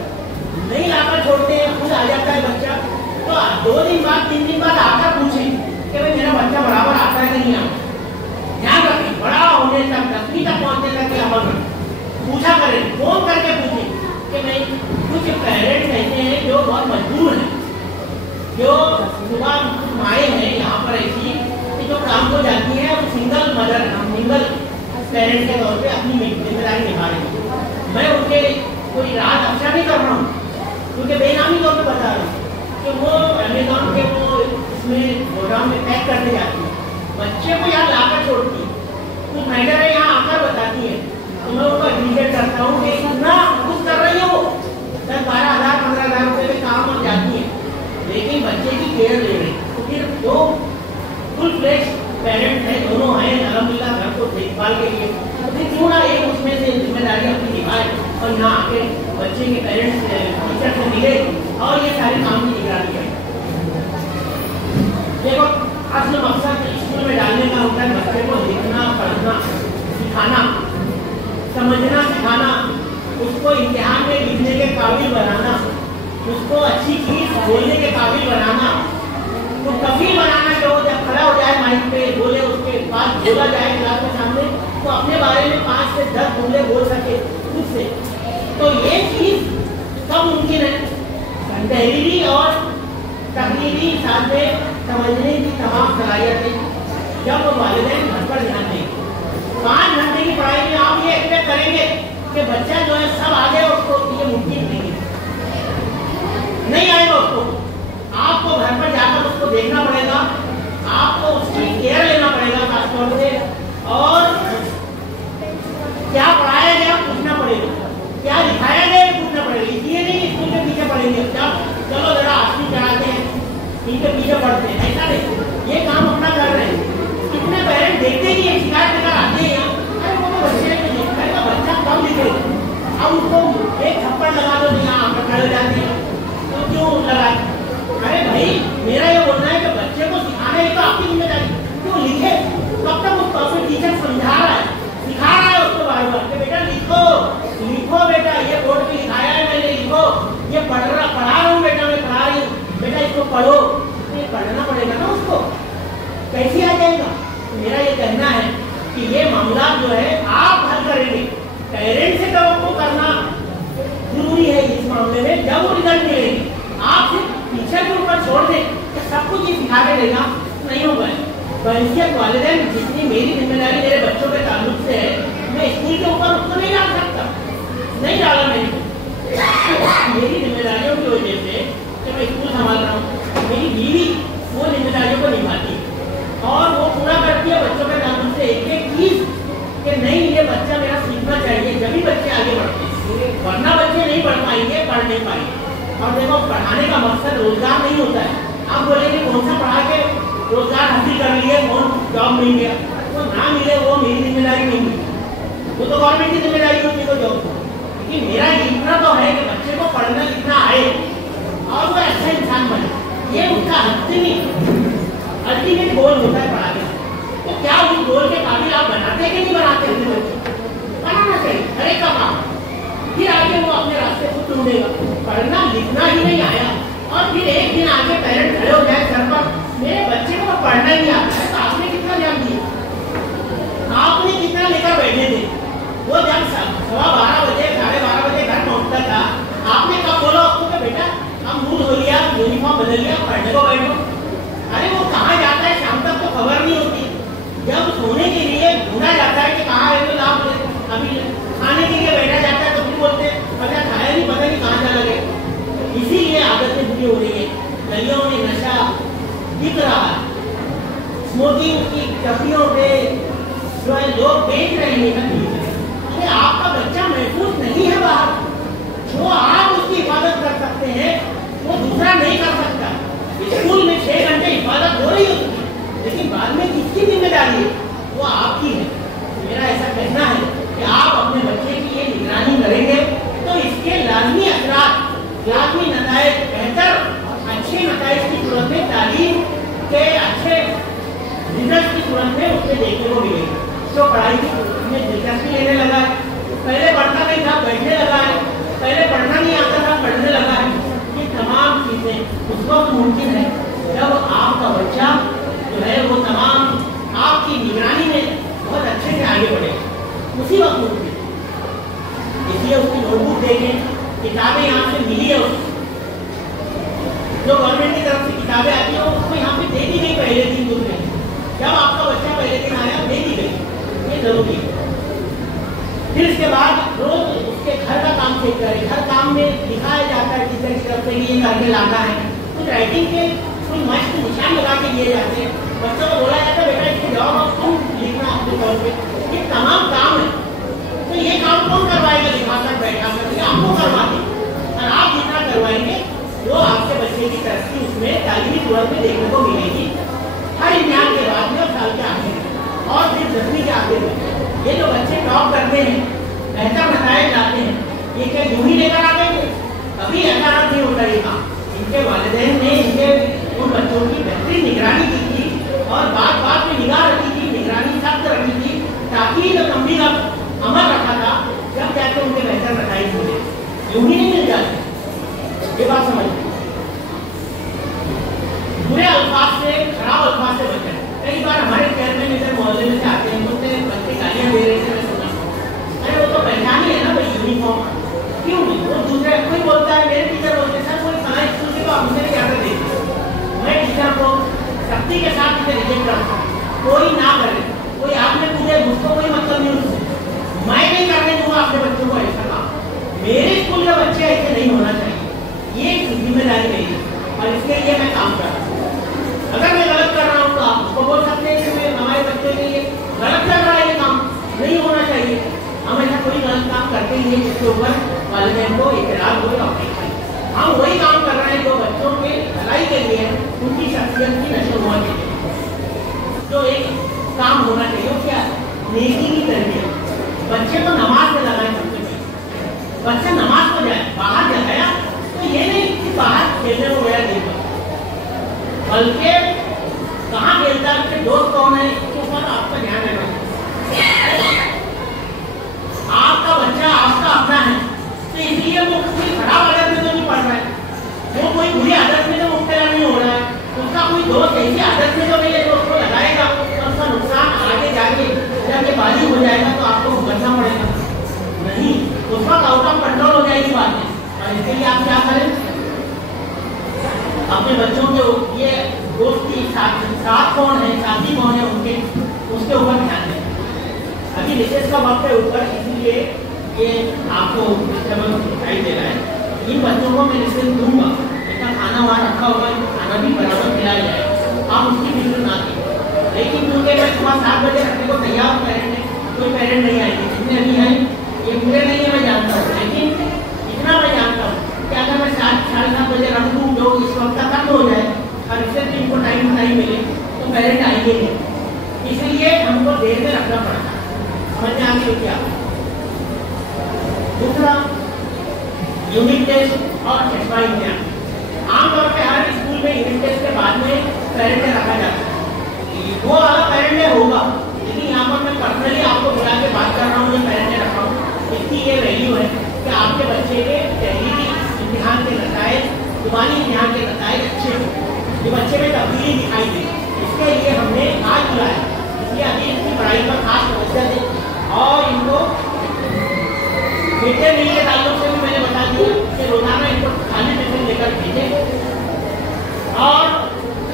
नहीं लाकर छोड़ते हैं, खुद आ जाता है बच्चा, तो 2 दिन बाद 3 दिन बाद आकर पूछें कि भाई मेरा बच्चा बराबर आता है कि नहीं आता। ध्यान रखें, बड़ा होने तक, 10वीं तक पहुंचने तक के अमल में पूछा करें, फोन करके पूछें कि नहीं। कुछ पेरेंट्स ऐसे हैं जो बहुत मजबूर हैं, जो सुबह माए हैं यहाँ पर ऐसी कि जो काम को जाती है और सिंगल मदर, सिंगल पेरेंट के तौर पे अपनी जिम्मेदारी निभा रही है। मैं उनके कोई राज अच्छा नहीं कर रहा हूँ, क्योंकि बेनामी तौर पर बता रहा हूँ कि वो अमेजॉन के वो कहूँ कि इतना कुछ कर रही हो, 10-12,000 15,000 रुपये में काम और जाती है, लेकिन बच्चे की केयर ले रही, तो फिर वो फुल फ्लेश पेरेंट है, दोनों हैं अल्हम्दुलिल्लाह घर को देखभाल के लिए, तो फिर क्यों ना एक उसमें से जिम्मेदारी अपनी निभाए और यहाँ आके बच्चे के पेरेंट्स टीचर से मिले और ये सारे काम की निगरानी करें। देखो असल मकसद स्कूल में डालने का होता है बच्चे को लिखना पढ़ना सिखाना, समझना सिखाना, उसको इम्तिहान में लिखने के काबिल बनाना, उसको अच्छी चीज बोलने के काबिल बनाना, तो कभी बनाना जो जब खड़ा हो जाए माइक पे बोले, उसके बाद बोला जाए क्लास के सामने, तो अपने बारे में 5 से 10 जुमले बोल सके खुद से। तो ये चीज कब मुमकिन है? तहरीरी और तकरीरी साथ में समझने की तमाम सलाहियतें जब वो वालिदैन घर पर ध्यान देंगे। 5 घंटे की पढ़ाई में आप ये एक्सपेक्ट करेंगे कि बच्चा जो है सब आ जाए, उसको ये मुमकिन नहीं है, नहीं आएगा उसको। आपको घर पर जाकर उसको देखना पड़ेगा, आपको उसकी केयर लेना पड़ेगा खासतौर से, और क्या पढ़ाया गया पूछना पड़ेगा, क्या दिखाया गया पूछना पड़ेगा। इसलिए नहीं स्कूल के पीछे पढ़ेंगे, जब चलो जरा आसमी चढ़ाते हैं इनके पीछे पढ़ते हैं, ऐसा नहीं, ये काम अपना कर रहे हैं। कितने पेरेंट देखते ही शिकायत लेकर आते हैं, अरे वो तो बच्चे का बच्चा कम लिखेगा, अब उसको एक थप्पड़ लगा दो, यहाँ खड़े जाते हैं, तो क्यों लगाए? अरे भाई मेरा ये बोलना है कि बच्चे को सिखाना है तो आपकी जिम्मेदारी, क्यों लिखे? कब तक उसको अपने टीचर समझा रहा है, सिखा रहा है उसको बार बार कि बेटा लिखो लिखो बेटा, ये बोर्ड पे लिखाया है मैंने, लिखो, ये पढ़ा रहा हूँ बेटा, मैं पढ़ा रही हूँ बेटा, इसको पढ़ो। ये पढ़ना पड़ेगा ना उसको, कैसे आ जाएगा? मेरा ये कहना है कि ये मामला जो है आप हल करेंगे, पेरेंट्स से तवक्को करना जरूरी है इस मामले में। जब वो रिजल्ट मिलेगी, आप सिर्फ टीचर के ऊपर छोड़ दें कि सब कुछ ये सिखा के देगा, नहीं होगा। बहसियत वालिदैन जितनी मेरी जिम्मेदारी मेरे बच्चों के ताल्लुक से है, मैं स्कूल के ऊपर उसको नहीं डाल सकता, नहीं डाला मैंने। मेरी जिम्मेदारियों की वजह से कि मैं स्कूल संभाल रहा हूँ, मेरी बीवी वो जिम्मेदारियों को निभाती है और वो पूरा करती है बच्चों के ताल्लुक से एक एक चीज कि नहीं ये बच्चा मेरा सीखना चाहिए, जब भी बच्चे आगे बढ़ते हैं, वरना बच्चे नहीं पढ़ पाएंगे, पढ़ नहीं पाएंगे। और देखो पढ़ाने का मकसद रोजगार नहीं होता है। आप बोलेंगे कौन सा पढ़ा के रोजगार हासिल कर लिए, कौन जॉब मिल गया, तो ना मिले वो मेरी जिम्मेदारी नहीं मिली, वो तो गवर्नमेंट की जिम्मेदारी होती है जॉब को। लेकिन मेरा इतना तो है कि बच्चे को पढ़ना लिखना आए और वो अच्छा इंसान बने, ये उसका अल्टीमेट गोल होता है पढ़ाने। तो क्या उस गोल के काबिल आप बनाते हैं कि नहीं बनाते? बनाना चाहिए हर एक का काम, फिर आगे वो अपने रास्ते को ढूंढेगा। पढ़ना लिखना ही नहीं आया और फिर एक दिन आके पेरेंट खड़े हो जाए सर पर, मेरे बच्चे को पढ़ना ही नहीं आता है, तो आपने कितना ध्यान दिया, आपने कितना लेकर बैठे थे? वो जब 12:15 बजे 12:30 बजे घर पहुंचता था, आपने कब बोला उसको कि बेटा हम मुंह धो लिया, यूनिफॉर्म बदल लिया, पढ़ने को बैठो? अरे वो कहाँ जाता है शाम तक तो खबर नहीं होती। जब सोने के लिए ढूंढा जाता है कि कहाँ है, तो आप अभी खाने के लिए बैठा जाता है तो फिर बोलते हैं पता खाया नहीं, पता नहीं कहाँ जा लगे। इसीलिए आदतें बुरी हो रही है, गलियों में नशा दिख रहा है, स्मोकिंग की टपरियों पे जो है लोग बेच रहे हैं। अरे आपका बच्चा महफूज नहीं है बाहर, जो आप उसकी हिफाजत कर सकते हैं वो दूसरा नहीं कर सकता। स्कूल में 6 घंटे हिफाजत हो रही होती है, लेकिन बाद में किसकी जिम्मेदारी है? वो आपकी है। मेरा ऐसा कहना है कि आप अपने बच्चे की ये निगरानी करेंगे तो इसके लाजमी असरात, लाजमी नताइज, बेहतर अच्छे नताइज की सूरत में, तालीम के अच्छे रिजल्ट की सूरत में उससे देखने को मिलेगा। तो पढ़ाई में दिलचस्पी लेने लगा है, पहले पढ़ता नहीं था बैठने लगा है, पहले पढ़ना नहीं आता था पढ़ने लगा है। ये तमाम चीजें उस वक्त मुमकिन है जब आपका बच्चा जो है वो तमाम आपकी निगरानी में बहुत अच्छे से आगे बढ़े, उसी वक्त मुमकिन। इसलिए उसकी नोटबुक देखें, किताबें यहाँ से मिली है उसको, जो गवर्नमेंट की तरफ से किताबें आती है उसको यहाँ पे दे दी गई पहले दिन दूसरे, जब आपका बच्चा पहले दिन आया दे दी गई, ये जरूरी है। फिर इसके बाद रोज उसके घर का काम चेक करें, हर काम में दिखाया जाता है टीचर की तरफ से ये करके लाना है, कुछ राइटिंग के कोई मस्त निशान लगा के दिए जाते हैं, बच्चों को बोला जाता है बेटा इसके जवाब आप तुम लिखना अपने तौर पे। ये तमाम काम है तो ये काम कौन करवाएगा? दिखाकर बैठा कर आपको करवाते, और आप जितना करवाएंगे वो आपके बच्चे की तरक्की उसमें तालीमी सूरत में देखने को मिलेगी। हर इम्तिहान के बाद में और साल के आगे और फिर 10वीं के आगे में ये जो बच्चे टॉप करते हैं, बेहतर बताए जाते हैं, ये क्या यूं ही लेकर आ गए? कभी ऐसा नहीं होता। ये काम इनके वालिदैन ने इनके उन बच्चों की बेहतरीन निगरानी की थी और बात बात में निगाह रखी थी, निगरानी सख्त रखी थी, ताकि जो तंबी का अमल रखा था जब जाके उनके बेहतर नतीजे मिले, यूं ही नहीं मिल जाते। ये बात समझिए। बुरे अल्फाज से, खराब अल्फाज से बचें। कई बार हमारे चेयरमैन इधर मोहल्ले में से आते हैं, बोलते हैं बच्चे गालियां दे रहे थे, मैं सुना, अरे वो तो पहचान ही है ना भाई, यूनिफॉर्म क्यों नहीं? वो दूसरे कोई बोलता है, मेरे टीचर बोलते हैं सर कोई फला स्कूल से तो आप मुझे क्या कर देंगे? मैं टीचर को सख्ती के साथ इसे रिजेक्ट करता हूँ, कोई ना करे, कोई आपने पूछे मुझको कोई मतलब नहीं उससे, मैं नहीं करने दूंगा अपने बच्चों को ऐसा काम। मेरे स्कूल के बच्चे ऐसे नहीं होना चाहिए, ये जिम्मेदारी मेरी और इसके लिए मैं काम कर रहा हूँ। अगर मैं गलत कर रहा हूँ तो आप उसको बोल सकते हैं कि मैं हमारे बच्चों के लिए गलत कर रहा है, ये काम नहीं होना चाहिए। हम ऐसा कोई गलत काम करते ही नहीं जिसके ऊपर वालिदैन को इकरार हो या हम वही काम कर रहे हैं जो बच्चों के भलाई के लिए, उनकी शख्सियत की नशोनुमा के लिए जो एक काम होना चाहिए। क्या? नेकी की तरबियत। बच्चे को नमाज में लगाए, सबसे पहले बच्चा नमाज को जाए, बाहर लगाया तो ये नहीं कि बाहर खेलने को गया नहीं, बल्कि कहाँ खेलता है, उसके दोस्त कौन है, इसके ऊपर आपका ध्यान रखना। आपका बच्चा आपका अपना है, तो इसलिए वो कोई खराब आदत में तो नहीं पड़ रहा है, वो कोई बुरी आदत में तो मुब्तला नहीं हो रहा है, उसका कोई दोस्त ऐसी आदत में तो नहीं है जो उसको लगाएगा तो उसका नुकसान आगे जाके जब ये बाजी हो जाएगा तो आपको भुगतना पड़ेगा। नहीं, उस वक्त आउट ऑफ कंट्रोल हो जाएगी बातें। और इसके लिए आप क्या करें? अपने बच्चों के ये दोस्ती साथ कौन है, साथी कौन है, उनके उसके ऊपर ध्यान दें। अभी रिसेस का वक्त है ऊपर, इसलिए ये आपको दिखाई दे रहा है। इन बच्चों को मैं रिसेस दूंगा, इतना खाना वहाँ रखा होगा, खाना भी बराबर खिलाया जाए, आप उसकी फिक्र ना कीजिए। लेकिन क्योंकि मैं सुबह 7 बजे रखने को तैयार पेरेंट है, कोई पेरेंट नहीं आएंगे, जितने भी हैं ये पूरे नहीं है मैं जानता हूँ, लेकिन इतना मैं जानता हूँ कि अगर मैं 7 साढ़े 7 बजे रख दूँ जो इस वक्त का खत्म हो जाए और इससे भी इनको टाइम नहीं मिले तो पेरेंट आएंगे नहीं, इसलिए हमको देर में रखना पड़ता है। समझ में आगे क्या? दूसरा, यूनिट टेस्ट और एसवा इम्तिहान। आमतौर पर हर स्कूल में यूनिट टेस्ट के बाद में पेरेंट रखा जाता है, वो वाला पेरेंट होगा, लेकिन यहाँ पर मैं पर्सनली आपको बुला के बात कर रहा हूँ, जो पेरेंट रखा हूँ, इसकी ये वैल्यू है कि आपके बच्चे के तहरीरी इम्तिहान के नतीजे, जुबानी इम्तिहान के नतीजे अच्छे हो, ये बच्चे में तब्दीली दिखाई दे। इसके लिए हमने आज बुलाया, इसलिए अभी इसकी पढ़ाई पर खास तवज्जो दें और इनको मिड डे मील के ताल्लुक से भी मैंने बता दिया कि रोजाना इनको खाली टिफिन लेकर भेजें और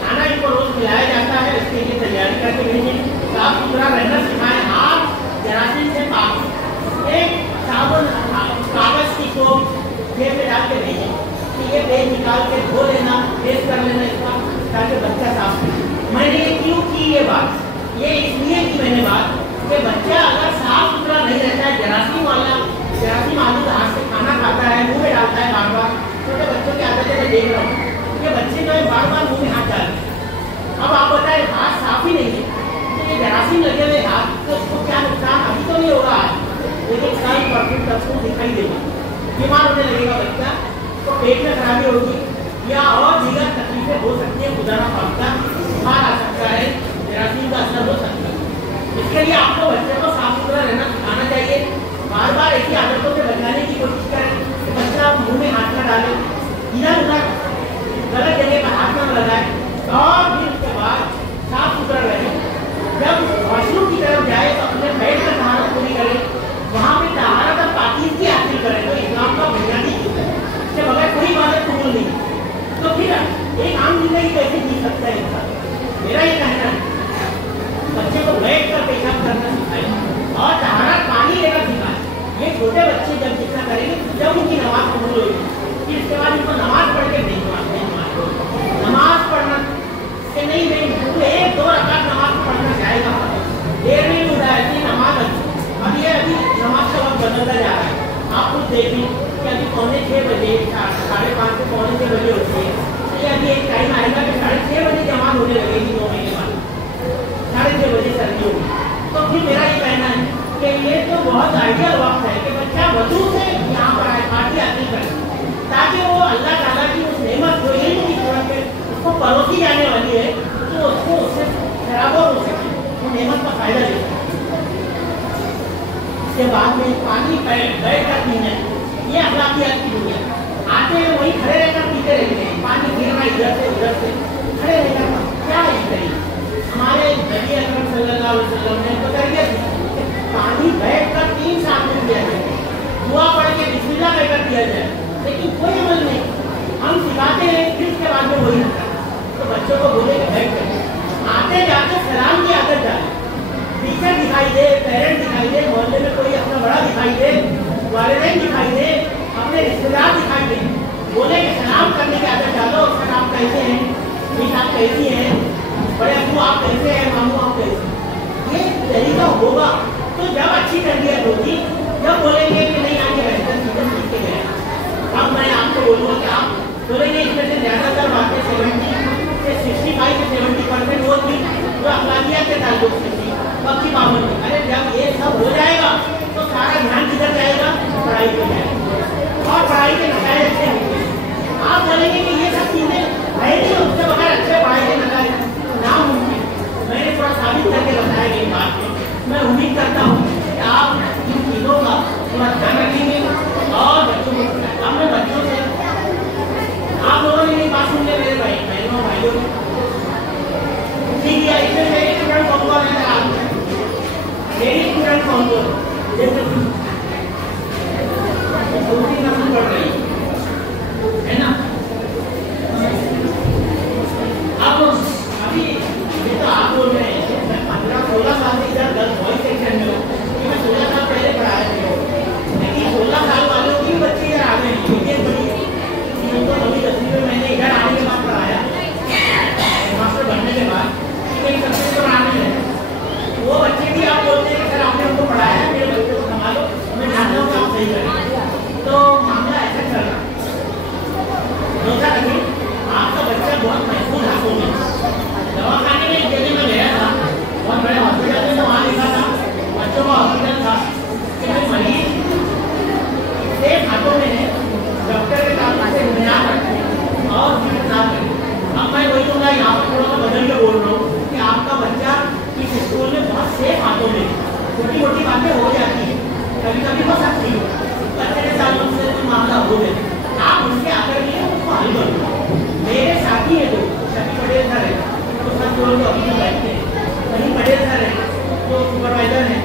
खाना इनको रोज खिलाया जाता है, इसके लिए तैयारी करके भेजें, साफ सुथरा रहना सिखाएं, हाथ जरासीम से पाक, एक साबुन कागज की सोप जेब में डाल के भेजें कि ये पेज निकाल के धो लेना, टेस्ट कर लेना इसका, ताकि बच्चा साफ रहे। मैंने ये क्यों की ये बात? ये इसलिए की मैंने बात कि बच्चा अगर साफ सुथरा नहीं रहता है, जरासीम आदमी हाथ से खाना खाता है, मुंह में डालता है बार बार, छोटे बच्चों की आदतें मैं देख रहा हूँ कि बच्चे जो है बार बार मुंह में हाथ डालते हैं। अब आप बताएं हाथ साफ ही नहीं है तो ये जरासीम लगे हुए हाथ, तो उसको क्या नुकसान अभी तो नहीं होगा आज, लेकिन साल परफेक्ट आपको दिखाई देगा, बीमार होने लगेगा बच्चा, तो पेट में खराबी होगी या और दीगर तकलीफें हो सकती है, खुदा ना खास्ता बुखार आ सकता है, जरासीम का असर हो सकता है। इसके लिए आपको बच्चे को साफ सुथरा रहना सिखाना चाहिए, बार बार ऐसी आदतों से बचाने की कोशिश करें कि बच्चा मुंह में हाथ न डाले, इधर उधर गलत जगह पर हाथ न लगाए और फिर उसके बाद साफ सुथरा रहे। जब वॉशरूम की तरफ जाए तो अपने पेट में तहारत पूरी करें, वहाँ पे तहारत और पाकीज़गी हासिल करें, तो इस्लाम का बुनियादी चीज है, इसके बगैर कोई इबादत कबूल नहीं। तो फिर एक आम जिंदगी कैसे जी सकता है इंसान? मेरा ये कहना है बच्चे को बैठ कर पेशाब करना सिखाएं और तहारत पानी लेना सिखाएं। ये छोटे बच्चे जब जितना करेंगे जब उनकी नमाज कबूल होगी, फिर इसके बाद उनको नमाज पढ़ के नमाज पढ़ना कि नहीं तो 1-2 रकात नमाज पढ़ना जाएगा, देर नहीं हो रहा है नमाज। अब ये अभी नमाज का स्टार्ट होने लगेगी 2 महीने बाद, 6:30 बजे सर्दी होगी। तो फिर मेरा ये कहना है कि ये तो बहुत आइडियल वक्त है कि बच्चा वजू से यहाँ पर आए, पार्टी हासिल करे, ताकि वो अल्लाह ताला की उस नेमत को यही नहीं छोड़ के उसको परोसी जाने वाली है, तो उसको उससे बराबर हो सके, वो नेमत का फायदा ले सके। इसके बाद में पानी बैठ कर पीना है, ये अखलाकियात की दुनिया। आते हैं वही खड़े रहकर पीते रहते हैं, पानी गिर रहा इधर से उधर से, खड़े रहकर क्या है? हमारे नबी अकरम सल्लल्लाहु अलैहि वसल्लम ने तो तरबियत दी, पानी बैठकर 3 साल में दिया जाए, दुआ पढ़ के बिस्मिल्लाह कहकर दिया जाए, लेकिन कोई अमल नहीं। हम सिखाते हैं फिर उसके बाद में वही होता है। तो बच्चों को बोले कि बैठ कर आते जाते सलाम की आदत डालें, टीचर दिखाई दे, पेरेंट दिखाई दे, मोहल्ले में कोई अपना बड़ा दिखाई दे, वालिदैन दिखाई दे, अपने रिश्तेदार दिखाई दे, बोले कि सलाम करने की आदत डालो। सलाम कैसे हैं, आप कैसी हैं, बड़े अबू आप कैसे हैं, मामू आप कैसे, ये तरीका होगा तो जब अच्छी तरबियत होगी, जब बोलेंगे कि नहीं आगे बैठकर चीजें सीख के गए। अब मैं आपको बोलूँगा कि आप बोलेंगे इसमें से ज़्यादातर बातें 70 से 65 से 70% वो थी जो अखलाकियात के ताल्लुक से थी, बाकी पाबंदी। अरे जब ये सब हो जाएगा तो सारा ध्यान किधर जाएगा? पढ़ाई पे जाएगा, और पढ़ाई के नतीजे अच्छे होंगे। आप बोलेंगे कि ये सब चीजें है नहीं, उसके बगैर अच्छे पढ़ाई के नतीजे नामुमकिन। मैंने थोड़ा साबित करके बताया गई बात में। मैं उम्मीद करता हूँ कि आप इन चीज़ों का थोड़ा ध्यान रखेंगे और बच्चों को अपने बच्चों से आप लोगों ने मेरी बात सुन लिया, मेरे भाई बहनों भाइयों ठीक है। इसमें मेरी स्टूडेंट कौन कौन है? आप मेरी स्टूडेंट कौन कौन दूसरी नस्ल पढ़ रही है ना? अब अभी ये तो आप बोल रहे हैं मैं 15-16 साल से इधर 10 बॉयज सेक्शन में हूँ, मैं 16 साल पहले पढ़ाया था, लेकिन 16 साल वालों की बच्चे इधर आ गए हैं। उनको कभी 10वीं में मैंने इधर आने के बाद पढ़ाया, मास्टर बनने के बाद कई सब्जेक्ट तो पढ़ाने लगे। वो बच्चे भी आप बोलते हैं कि सर आपने उनको पढ़ाया, मेरे बच्चे को संभालो, मैं जानता हूँ कि आप सही करें। तो मामला ऐसा चल रहा रोजा रखिए, आपका बच्चा बहुत महफूज हाथों में। दवाखाने में एक जगह में गया था, बहुत बड़े हॉस्पिटल में, वहाँ लिखा था बच्चों का हॉस्पिटल था कि भाई मरीज सेफ हाथों में है, डॉक्टर के साथ से इंतजार रखें और फिर ना करें। अब मैं वही दूंगा, यहाँ पर थोड़ा सा बदल के बोल रहा हूँ कि आपका बच्चा इस स्कूल में बहुत सेफ हाथों में, छोटी मोटी बातें हो जाती है, कभी कभी हो सकती है, बच्चे के साथ उससे कोई मामला हो गया, आप उसके आकर के उसको हल कर दो। मेरे साथी है तो शफी पटेल सर है, तो सब लोग तो अभी बैठते हैं, वहीं पटेल सर है तो सुपरवाइजर है,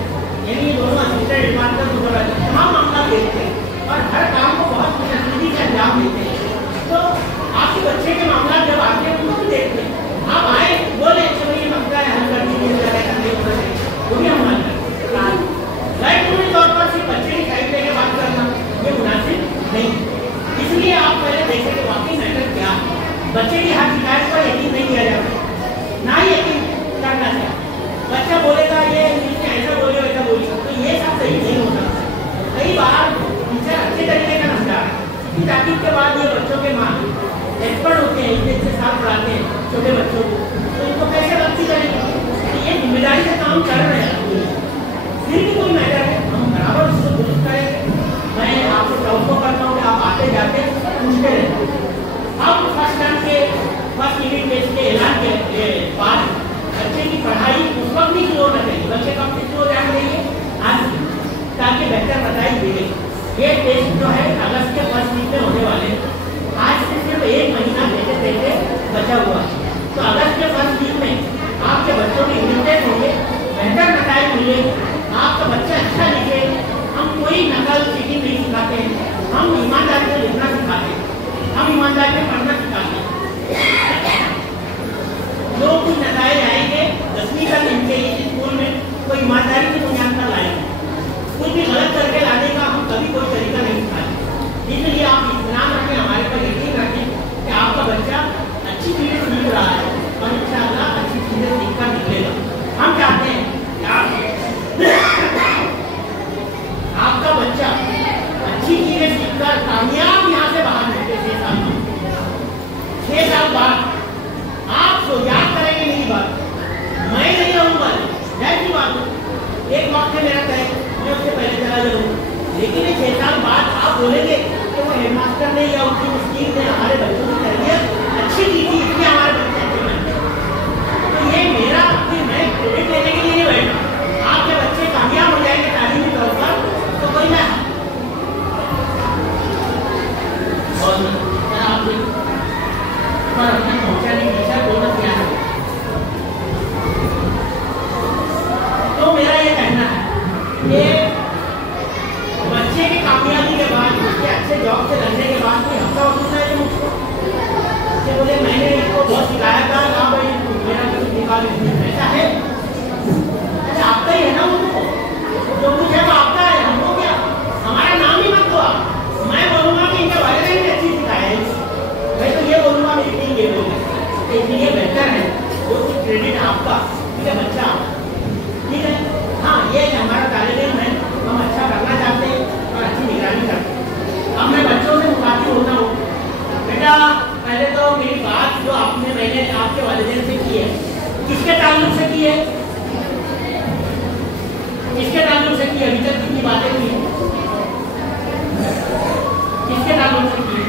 यानी दोनों असिस्टेंट डिपार्टमेंट सुपरवाइजर तमाम मामला देखते हैं और हर काम को बहुत खुशनसीबी से अंजाम देते हैं। तो आपके बच्चे के मामला जब आते हैं उनको देखते हैं, आप आए बोले चलो ये मसला है हल कर दीजिए, वो भी हम हल करते। पूरी तौर पर सिर्फ बच्चे की साइड लेके बात करना ये मुनासिब नहीं, इसलिए आप पहले देखें कि वाकई मैटर क्या है। बच्चे की हर शिकायत पर यकीन नहीं किया जाता, ना ही यकीन करना चाहिए। बच्चा बोलेगा ये ऐसा बोले वैसा बोली, तो ये सब सही नहीं होता। कई बार टीचर अच्छे तरीके का समझा कि ताकि के बाद ये बच्चों के माँ एक्सपर्ट होते हैं, इनके साथ पढ़ाते हैं छोटे बच्चों को, तो इनको कैसे गलती करेंगे? ये जिम्मेदारी से काम कर रहे हैं, फिर भी कोई मैटर है हम बराबर उसको दुरुस्त करेंगे। मैं आपको तवक्को करता हूँ कि आप आते जाते पूछते रहते। अब फर्स्ट टर्म के फर्स्ट यूनिट टेस्ट के ऐलान के बाद बच्चे की पढ़ाई उस वक्त भी शुरू होना चाहिए, बच्चे कब से शुरू हो जाना चाहिए? आज, ताकि बेहतर बताई मिले। ये टेस्ट जो है अगस्त के फर्स्ट वीक में होने वाले, आज से सिर्फ 1 महीना देते देते बचा हुआ है। तो अगस्त के फर्स्ट वीक में आपके बच्चों के यूनिट टेस्ट होंगे, बेहतर बताई मिले, आपका बच्चा अच्छा लिखे। हम कोई नकल चीटिंग नहीं सिखाते हैं, हम ईमानदारी से लिखना सिखाते हैं, हम ईमानदारी से पढ़ना सिखाते हैं। जो कुछ नतीजे आएंगे 10वीं तक इनके इस स्कूल में कोई ईमानदारी से बुनियाद पर लाएंगे, कुछ भी गलत करके लाने का हम कभी कोई तरीका नहीं सिखाते। इसलिए आप इत्मीनान रखें, हमारे पर यकीन रखें कि आपका बच्चा अच्छी चीज़ें सीख रहा है और इंशाअल्लाह अच्छी चीज़ें सीखकर निकलेगा। हम चाहते हैं कि आपका बच्चा अच्छी चीज़ें सीखकर कामयाब यहाँ से बाहर निकले 6 साल में। मैं नहीं रहूँगा, जाहिर सी बात है। एक वक्त है मेरा तय, मैं उससे पहले चला जाऊँगा, लेकिन 6 साल बाद आप बोलेंगे कि वो हेडमास्टर ने या उसकी स्कीम ने हमारे बच्चों की तरबियत अच्छी की थी, इसलिए हमारे बच्चे अच्छे बने। तो ये मेरा फिर मैं क्रेडिट लेने के लिए नहीं बैठा। आपके बच्चे कामयाब हो जाएंगे तालीमी तौर पर तो कोई ना आपने पहुंचाने की इच्छा बहुत किया है। तो मेरा ये कहना है कि बच्चे की कामयाबी के बाद, उसके अच्छे जॉब से लगने के बाद कोई हफ्ता वसूलना है तो मुझको बोले मैंने इसको बहुत सिखाया था, हाँ भाई मेरा कुछ निकाल, ऐसा है? अच्छा आपका ही है ना, उनको जो कुछ है वो आपका है, हमको क्या? हमारा नाम ही मत हुआ। मैं बोलूँगा कि इनके वालिदैन ने अच्छी सिखाया है, मैं तो ये बोलूँगा मेरी टीम ये बोले, इसलिए बेहतर है वो क्रेडिट आपका, ठीक है, बच्चा ठीक है। हाँ ये हमारा तालिब है, हम अच्छा करना चाहते हैं और अच्छी निगरानी करते हैं। अब मैं बच्चों से मुखातिब होता हूँ, बेटा पहले तो मेरी बात जो मैंने आपके वालिदैन से की है, किसके ताल्लुक से की है? किसके ताल्लुक से की है? अभी तक कितनी बातें की है, किसके ताल्लुक से की है?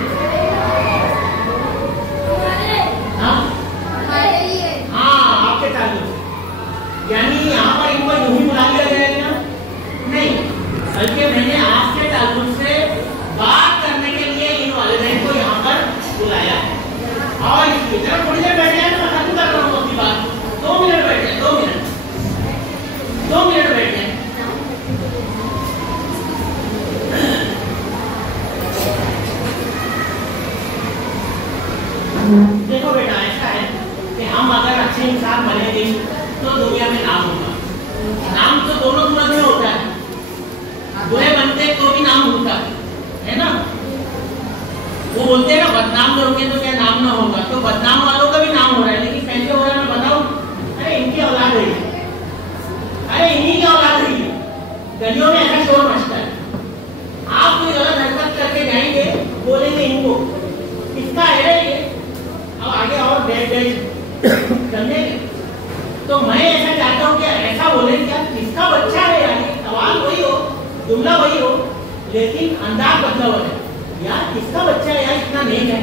हाँ आपके ताल्लुक से। यानी यहाँ पर इनको यूं ही बुला लिया जाएगा? नहीं, बल्कि मैंने आपके ताल्लुक से बात करने के लिए इन वालिदैन को यहाँ पर बुलाया है। और इसकी तरफ थोड़ी देर बैठ जाए तो मैं खत्म कर रहा हूँ अपनी बात। 2 मिनट बैठ जाए, 2 मिनट बैठ जाए। देखो बेटा ऐसा है कि हम अगर अच्छे इंसान बनेंगे तो दुनिया में नाम होगा। नाम तो दोनों सूरत में होता है, बुरे बनते तो भी नाम होता है ना। वो बोलते हैं ना बदनाम करोगे तो क्या नाम ना होगा, तो बदनाम वालों का भी नाम हो रहा है, लेकिन कैसे हो रहा है मैं बताऊं? अरे इनकी औलाद रही है, अरे इन्हीं की औलाद रही है, गलियों में ऐसा शोर मचता है। आप कोई गलत हरकत करके जाएंगे, बोलेंगे इनको किसका है ये, अब आगे और समझेंगे। तो मैं ऐसा चाहता हूँ कि ऐसा बोले क्या किसका बच्चा है, यानी सवाल वही हो, जुमला वही हो, लेकिन अंदाज बदला हुआ है। यार किसका बच्चा है यार, इतना नहीं है,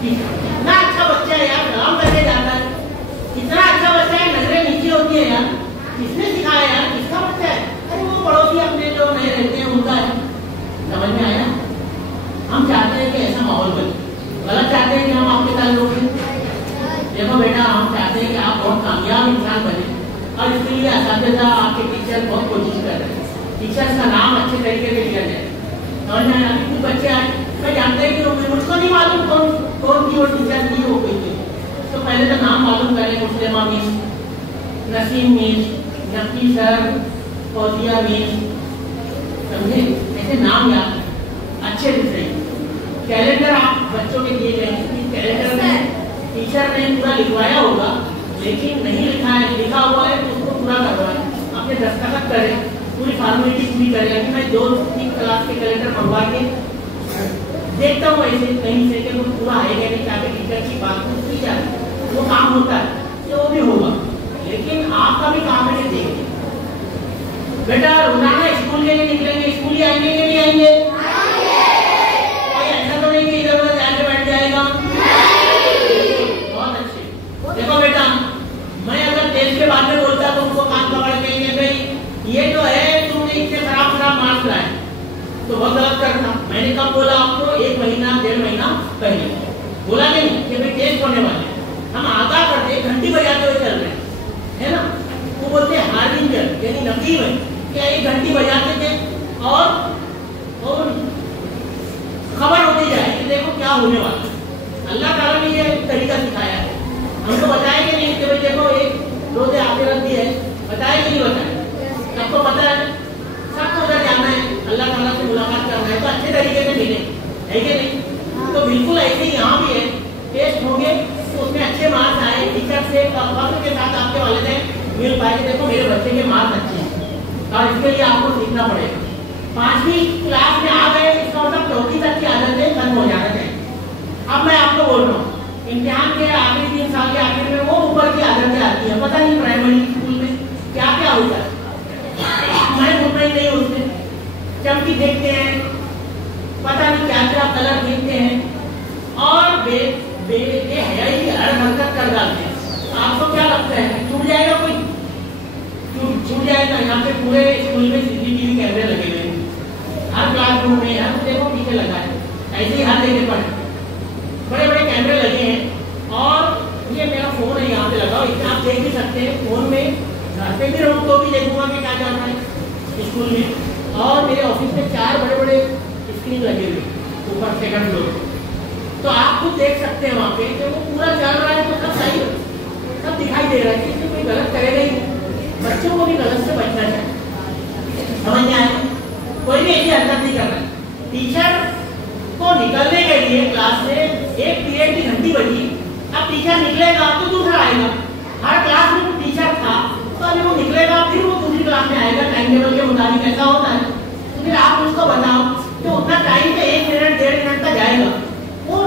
कितना अच्छा बच्चा है यार, सलाम करके जाता है, कितना अच्छा बच्चा है, नजरें नीचे होती है यार, किसने सिखाया यार, किसका बच्चा है? अरे वो पड़ोसी अपने जो नहीं रहते हैं उनका है। समझ में आया? हम चाहते हैं कि ऐसा माहौल बने, गलत चाहते हैं कि हम आपके ताल्लुक से। देखो बेटा हम चाहते हैं कि आप बहुत कामयाब इंसान बने और इसके लिए असातिज़ा आपके टीचर बहुत कोशिश कर रहे हैं, टीचर्स का नाम अच्छे तरीके से लिया जाए। और अभी कुछ बच्चे आए, मैं जानते हैं कि मुझको नहीं मालूम कौन थी वो टीचर थी, वो कोई थी, तो पहले तो नाम मालूम करें, मुस्लिमा मिस, नसीम मिस, नकी सर, फौजिया मिस, समझे? ऐसे नाम याद अच्छे से सही। कैलेंडर आप बच्चों के दिए गए, कैलेंडर में टीचर ने पूरा लिखवाया होगा, लेकिन नहीं लिखा हुआ है तो उसको पूरा करवाएं, अपने दस्तखत करें, पूरी फॉर्मेलिटी पूरी करें। कि मैं 2-3 क्लास के कैलेंडर मंगवा के देखता हूँ ऐसे कहीं से कि वो पूरा आएगा नहीं, ताकि टीचर की बात पूछी जाए, वो काम होता है तो वो भी होगा। लेकिन आपका भी काम है देखिए बेटा, रोजाना स्कूल के लिए निकलेंगे, स्कूल ही आएंगे के लिए आएंगे, ऐसा तो नहीं कि इधर उधर जाके बैठ जाएगा। बहुत अच्छे। देखो बेटा मैं अगर देश के बारे में बोलता तो उनको कान पकड़ के भाई ये जो है तुमने इतने खराब मार्क्स लाए तो बहुत गलत करना। मैंने कब बोला आपको? 1 महीना 1.5 महीना पहले बोला नहीं कि भाई टेस्ट होने वाले, हम आगाह करते घंटी बजाते हुए चल रहे है ना। वो बोलते हैं हार्बिंजर यानी नकीब है, क्या एक घंटी बजाते थे और खबर होती जाए कि देखो क्या होने वाला। अल्लाह ताला ने ये तरीका सिखाया है, हमको बताया कि नहीं कि भाई देखो एक रोज़े आखिरत भी है, बताया कि नहीं बताया? सबको पता है, सबको उधर जाना है, अल्लाह ताला से मुलाकात करना है, तो अच्छे तरीके से मिले है कि नहीं? तो बिल्कुल ऐसे ही यहाँ भी है, टेस्ट होंगे तो उसमें अच्छे मार्क्स आए, टीचर से फख्र के साथ आपके वालिदैन मिल पाए, देखो मेरे बच्चे के मार्क्स अच्छे हैं और इसके लिए आपको सीखना पड़ेगा। 5वीं क्लास में आ गए, इसका मतलब 4वीं तक की आदतें खत्म हो जाना चाहिए। अब मैं आपको बोल रहा हूँ इम्तिहान के आखिरी 3 साल के आखिर में वो ऊपर की आदतें आती हैं। पता नहीं प्राइमरी स्कूल में क्या क्या होता है, मैं मुतमईन नहीं होते, चमकी देखते हैं, पता नहीं क्या क्या कलर देखते हैं और बेहयाई की हर हरकत कर डालते हैं। आपको क्या लगता है छूट जाएगा कोई? छूट जाएगा। यहाँ पे पूरे स्कूल में CCTV कैमरे लगे हुए हैं, हर क्लासरूम में, हर देखो पीछे लगा है, ऐसे ही हर जगह पर बड़े बड़े कैमरे लगे हैं। और ये मेरा फोन है यहाँ पे लगा, इसमें आप देख भी सकते हैं। फोन में घर पे भी रहूँ तो भी देखूंगा कि क्या चल रहा है स्कूल में। और मेरे ऑफिस में 4 बड़े बड़े स्क्रीन लगे हुए ऊपर 2nd फ्लोर, तो आप खुद देख सकते हैं वहाँ पे कि वो पूरा चल रहा है, तो सब सही है, सब दिखाई दे रहा है, किसी कोई गलत करेगा ही नहीं। बच्चों को भी गलत से बचना चाहिए, समझ में आया? कोई भी ऐसी हरकत नहीं करना। टीचर को निकलने के लिए क्लास से 1 पीरियड की घंटी बजी, अब टीचर निकलेगा तो दूसरा आएगा। हर क्लास में टीचर था तो अभी वो निकलेगा फिर वो दूसरी क्लास में आएगा, टाइम टेबल के मुताबिक ऐसा होता है। तो फिर आप उसको बताओ कि उतना टाइम पे 1 मिनट 1.5 मिनट का जाएगा, वो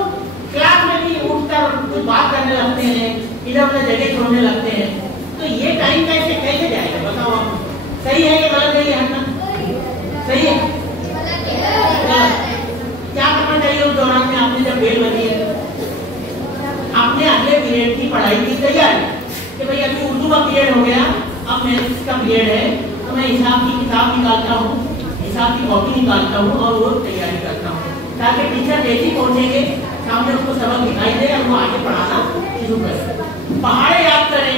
क्लास में भी उठकर कुछ बात करने लगते हैं, इधर उधर जगह छोड़ने लगते हैं। तो ये टाइम कैसे जाएगा बताओ आप? सही है या गलत है ये हरकत? सही है? क्या करना चाहिए उस दौरान में? आपने जब बेल बजी है, आपने अगले पीरियड की पढ़ाई की तैयारी कि भाई अभी उर्दू का पीरियड हो गया, अब मैथ्स का पीरियड है, तो मैं हिसाब की किताब निकालता हूँ, हिसाब की कॉपी निकालता हूँ और वो तैयारी करता हूँ, ताकि टीचर जैसे ही पहुँचेंगे सामने उसको सबक दिखाई दे और वो आगे पढ़ाना शुरू करे। पहाड़े याद करें,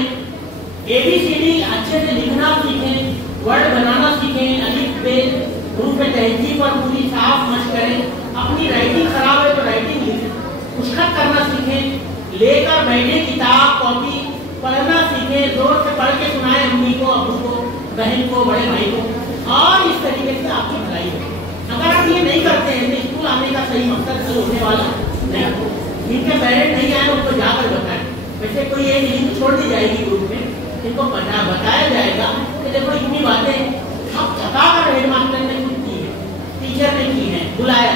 ABCD अच्छे से लिखना सीखें, वर्ड बनाना सीखें, अलिफ बे हरूफ तहजीब पर पूरी साफ मशक करें। अपनी राइटिंग खराब है तो राइटिंग मुश्किल करना सीखें, लेकर बैठे किताब कॉपी पढ़ना सीखें, जोर से पढ़ के सुनाएं अम्मी को, अबू को, बहन को, बड़े भाई को, और इस तरीके से आपकी भलाई हो। अगर आप ये नहीं करते हैं तो स्कूल आने का सही मकसद हल होने वाला नहीं। जिनके पेरेंट नहीं आए उनको जाकर बताएं। वैसे कोई ये लिंक छोड़ दी जाएगी ग्रुप में, इनको बताया जाएगा कि देखो इतनी बातें अब थकाकर हेडमास्टर ने की है, टीचर ने की है, बुलाया,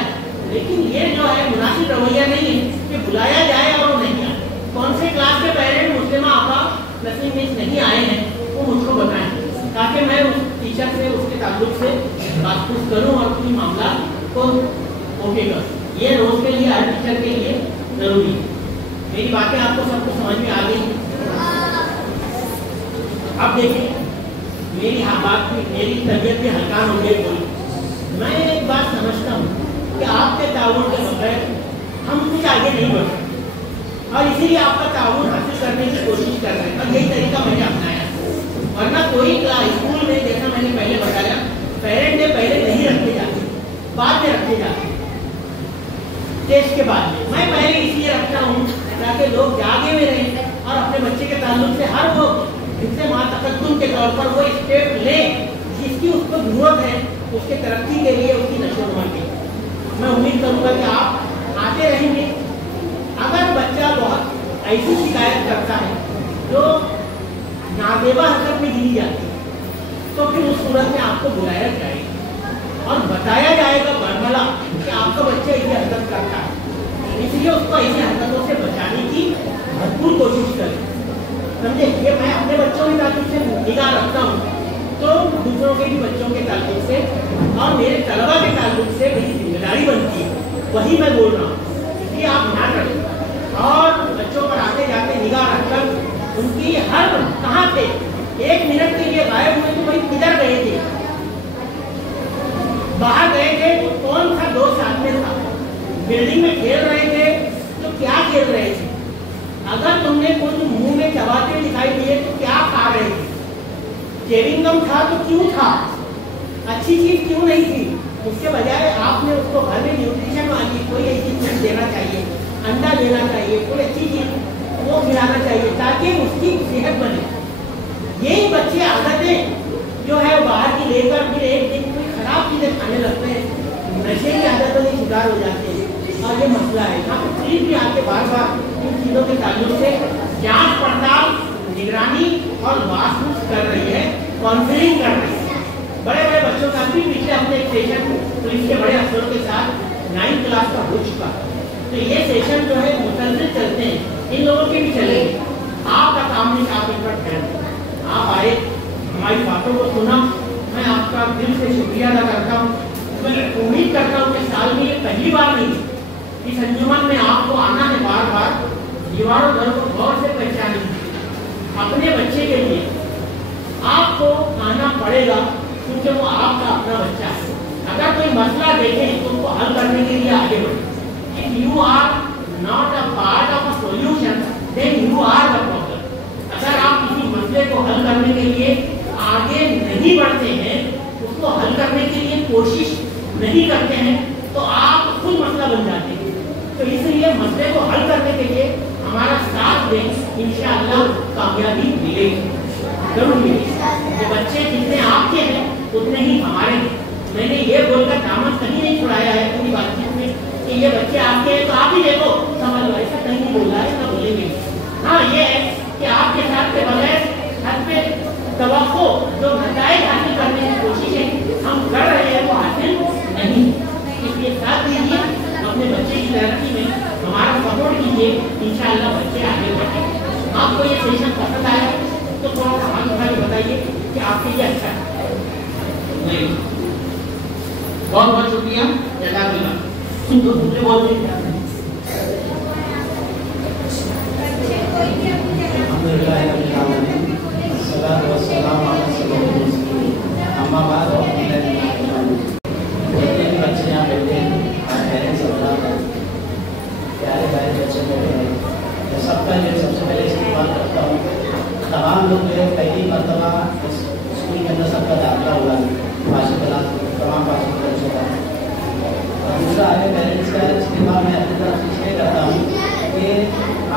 लेकिन ये जो है मुनासिब रवैया नहीं है कि बुलाया जाए और वो नहीं आए। कौन से क्लास के पेरेंट मुस्लिमा आपा नसीब में नहीं आए हैं वो मुझको बताएं, ताकि मैं उस टीचर से उसके ताल्लुक से बातचीत करूं और कोई मामला को ओके करूं। ये रोज के लिए हर टीचर के लिए जरूरी है। मेरी बातें आपको सबको समझ में आ गई? अब देखिए मेरी बात मेरी तबीयत भी हल्का हो गई बोली। मैं एक बात समझता हूँ कि आपके ताउन के बगैर हम कुछ आगे नहीं बढ़ सकते, और इसीलिए आपका ताउन हासिल करने की कोशिश कर रहे हैं, और यही तरीका मैंने अपनाया। वरना कोई स्कूल में, जैसा मैंने पहले बताया, पेरेंट ने पहले नहीं रखे जाते, बाद में रखे जाते, टेस्ट के बाद में। मैं पहले इसलिए रखता हूँ ताकि लोग जागे हुए रहें और अपने बच्चे के ताल्लुक से हर वो जिससे मातकद्दुम के तौर पर वो स्टेप ले जिसकी उसको जरूरत है, उसके तरक्की के लिए, उसकी नशोनुमा के लिए। मैं उम्मीद करूँगा कि आप आते रहेंगे। अगर बच्चा बहुत ऐसी शिकायत करता है जो नाजेबा हरकत में गिनी जाती है, तो फिर उस सूरत में आपको बुलाया जाएगा और बताया जाएगा बरमला कि आपका बच्चा ऐसी हरकत करता है, इसलिए उसको ऐसी हरकतों से बचाने की भरपूर कोशिश करें। समझे? ये मैं अपने बच्चों के ताल्लुक से निगाह रखता हूँ, तो दूसरों के भी बच्चों के ताल्लुक से और मेरे तलबा के ताल्लुक से मेरी जिम्मेदारी बनती है, वही मैं बोल रहा हूँ। इसलिए आप ध्यान रखें और बच्चों पर आते जाते निगाह रखकर उनकी हर कहाँ थे, 1 मिनट के लिए गायब हुए तो भाई किधर गए थे, बाहर गए थे तो कौन सा दोस्त साथ में था, बिल्डिंग में खेल रहे थे तो क्या खेल रहे थे, अगर तुमने कुछ मुंह में चबाते दिखाई दिए तो क्या खा रहे थे, चेविंग गम था तो क्यों था, अच्छी चीज क्यों नहीं थी, उसके बजाय आपने उसको घर में न्यूट्रिशन वाली कोई ऐसी चीज देना चाहिए, अंडा देना चाहिए, कोई अच्छी चीज वो खिलाना चाहिए ताकि उसकी सेहत बने। यही बच्चे आदतें जो है बाहर की लेकर फिर एक दिन कोई खराब चीजें खाने लगते हैं, नशे की आदतों में शिकार हो जाते हैं, और ये मसला है। यहाँ पे पुलिस भी आके बार बार इन चीजों के ताल्लुक से जांच पड़ताल, निगरानी और वासूस कर रही है, काउंसलिंग कर रही है। बड़े बड़े बच्चों का भी पिछले हफ्ते एक सेशन पुलिस के बड़े अफसरों के साथ 9th क्लास का हो चुका है, तो ये सेशन जो है मुसलसल चलते हैं। इन लोगों के भी चलेंगे। आपका काम नहीं, आप इन पर ध्यान दें। आप आए, हमारी बातों को सुना, मैं आपका दिल से शुक्रिया अदा करता हूँ। मैं उम्मीद करता हूँ कि साल में ये पहली बार नहीं इस अंजुमन में आपको आना है, बार बार दीवारों घर को गौर से पहचाने। अपने बच्चे के लिए आपको आना पड़ेगा, क्योंकि वो आपका अपना बच्चा है। अगर कोई मसला देखें तो उसको हल करने के लिए आगे बढ़े। If you are not a part of a solution, then you are the problem. अगर आप किसी मसले को हल करने के लिए आगे नहीं बढ़ते हैं, उसको हल करने के लिए कोशिश नहीं करते हैं, तो आप खुद मसला बन जाते हैं। तो इसलिए मसले को हल करने के लिए हमारा साथ दें, इंशाअल्लाह कामयाबी मिलेगी, जरूर मिलेगी। ये बच्चे जितने आपके हैं उतने ही हमारे हैं। मैंने ये बोलकर दामन कहीं नहीं छुड़ाया है पूरी बातचीत में कि ये बच्चे आपके हैं तो आप ही देखो समझ लो, ऐसा कहीं नहीं बोला है, ना बोलेंगे। हाँ, ये है कि आपके साथ के बगैर हद पे तवक्को जो नताइज हासिल करने की कोशिशें हम कर रहे हैं वो हासिल नहीं। इसलिए साथ दीजिए, अपने बच्चे की तरक्की में हमारा सपोर्ट कीजिए, इंशाअल्लाह बच्चे आगे बढ़ेंगे। आपको ये सेशन पसंद आया तो थोड़ा सा हाथ उठा के बताइए कि आपके लिए अच्छा है। नहीं, बहुत बहुत शुक्रिया, जज़ाकल्लाह। दूसरे बोल रहे बच्चे यहाँ बैठे हैं, प्यारे प्यारे बच्चे बैठे हैं, सबका जो सबसे पहले इस्तेमाल करता हूँ। तमाम लोग जो है पहली मरतबा स्कूल के अंदर सबका दाखिला हुआ है, 5वीं क्लास तमाम 5वीं बच्चों का। और दूसरा आगे पेरेंट्स का इस्तेमाल मैं अपनी तरफ से इसलिए करता हूँ कि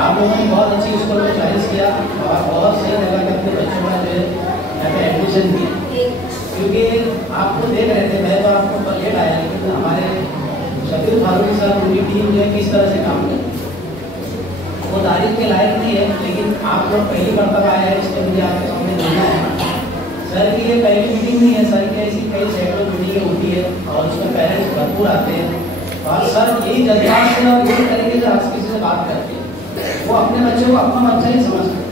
आप लोगों ने बहुत अच्छी स्कूल को चॉइस किया और बहुत सही जगह के अपने बच्चों का जो है यहाँ पे एडमिशन किया, क्योंकि आपको देख रहे थे, मैं तो आपको लेट आया, लेकिन हमारे शकील फारूकी साहब उनकी टीम जो है किस तरह से काम करती है वो तारीफ के लायक नहीं है। लेकिन आप लोग पहली मरतबा आया है, इसलिए मुझे आपके सामने देना है। सर की ये पहली मीटिंग नहीं है, सर की ऐसी कई सैकड़ों मीटिंगें होती है और उसमें पेरेंट्स भरपूर आते हैं और सर यही जज्बात से और यही तरीके से हर किसी से बात करते हैं। वो अपने बच्चे को अपना बच्चा ही समझते हैं।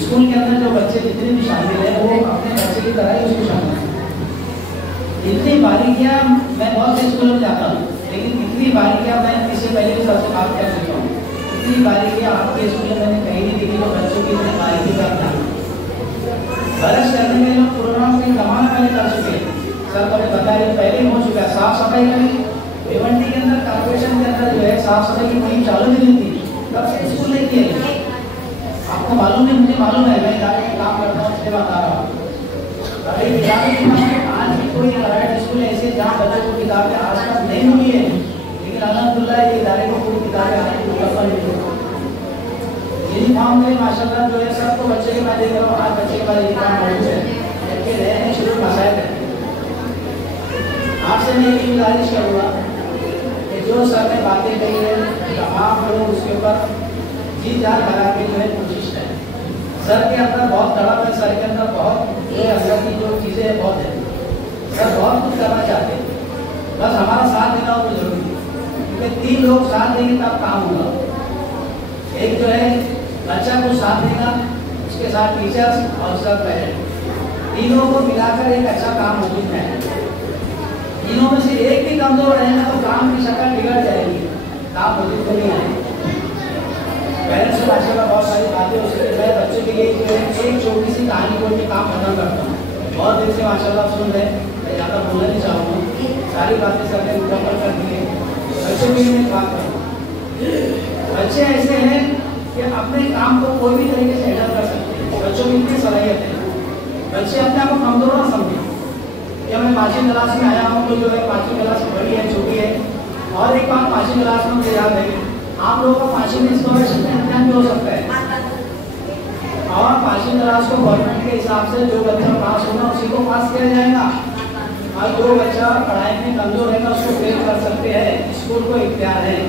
स्कूल के अंदर जो बच्चे जितने भी शामिल हैं वो अपने बच्चे की तरह ही उसको शामिल हैं। इतनी बारीकियाँ मैं बहुत से स्कूलों में जाता हूँ, लेकिन इतनी बारीकियाँ मैं इससे पहले भी सबसे बात कर चुका हूँ। इतनी बारीकियाँ आपके स्कूल में मैंने कहीं नहीं देखी, तो बच्चों की इतनी बारीकी का ध्यान बरस करने में लोग प्रोग्राम के तमाम पहले कर चुके हैं। सर तो बताया पहले ही हो चुका है। साफ सफाई करेंगे भिवंडी के अंदर, कॉर्पोरेशन के अंदर जो है साफ सफाई की मुहिम चालू भी नहीं थी, तब से स्कूल नहीं किए। आपको मालूम है, मुझे मालूम है, मैं इदारे में काम करता हूँ, इसलिए बता रहा हूँ। अभी इदारे में आज भी कोई प्राइवेट स्कूल ऐसे जहाँ बच्चों को किताबें आज तक नहीं मिली है, लेकिन अल्हम्दुलिल्लाह ये इदारे को पूरी किताबें आज मुकम्मल मिली। यूनिफॉर्म में माशाल्लाह जो है सब तो बच्चे के पास देख रहा हूँ, आज बच्चे के पास यूनिफॉर्म मौजूद है, जबकि नए शुरू मसाइल है। आपसे मैं ये गुजारिश करूँगा कि जो सर ने बातें कही है तमाम लोग उसके ऊपर जी जान लगा के जो है कोशिश करें। सर के अंदर बहुत तड़प है, सर के अंदर बहुत ये अंदर की जो चीज़ें हैं बहुत है, सर बहुत कुछ करना चाहते हैं, बस हमारा साथ देना वो जरूरी है, क्योंकि 3 लोग साथ देंगे तब काम होगा। एक जो है बच्चा को साथ देगा, उसके साथ टीचर्स और सब पेरेंट्स, तीनों को मिलाकर एक अच्छा काम मौजूद है। तीनों में से एक भी कमजोर रहेगा तो काम की शक्ल बिगड़ जाएगी, काम मौजूद तो नहीं आएगी। पेरेंट्स से माशाल्लाह बहुत सारी बातें उसके मैं बच्चों के लिए जो है एक छोटी सी कहानी बोल के काम खत्म करता हूँ। बहुत देर से माशाल्लाह सुन रहे, मैं ज़्यादा बोलना नहीं चाहूँगा, सारी बातें सबने मुकम्मल कर दी है। बच्चों के लिए बात करूँ, बच्चे ऐसे हैं कि अपने काम को कोई भी तरीके से हैंडल कर सकते हैं। बच्चों की इतनी सलाहियत है, बच्चे अपने आप को कमजोर ना समझें। जब मैं 5वीं क्लास में आया हूँ तो जो है 5वीं क्लास बड़ी है, छोटी है, और एक बात 5वीं क्लास में मुझे याद है, आप लोगों का 5वीं में स्कॉलरशिप में इम्तिहान भी हो सकता है, और 5वीं क्लास को गवर्नमेंट के हिसाब से जो बच्चा पास होगा उसी को पास किया जाएगा, और जो बच्चा पढ़ाई में कमजोर रहेगा उसको फेल कर सकते हैं। स्कूल को इख्तियार है,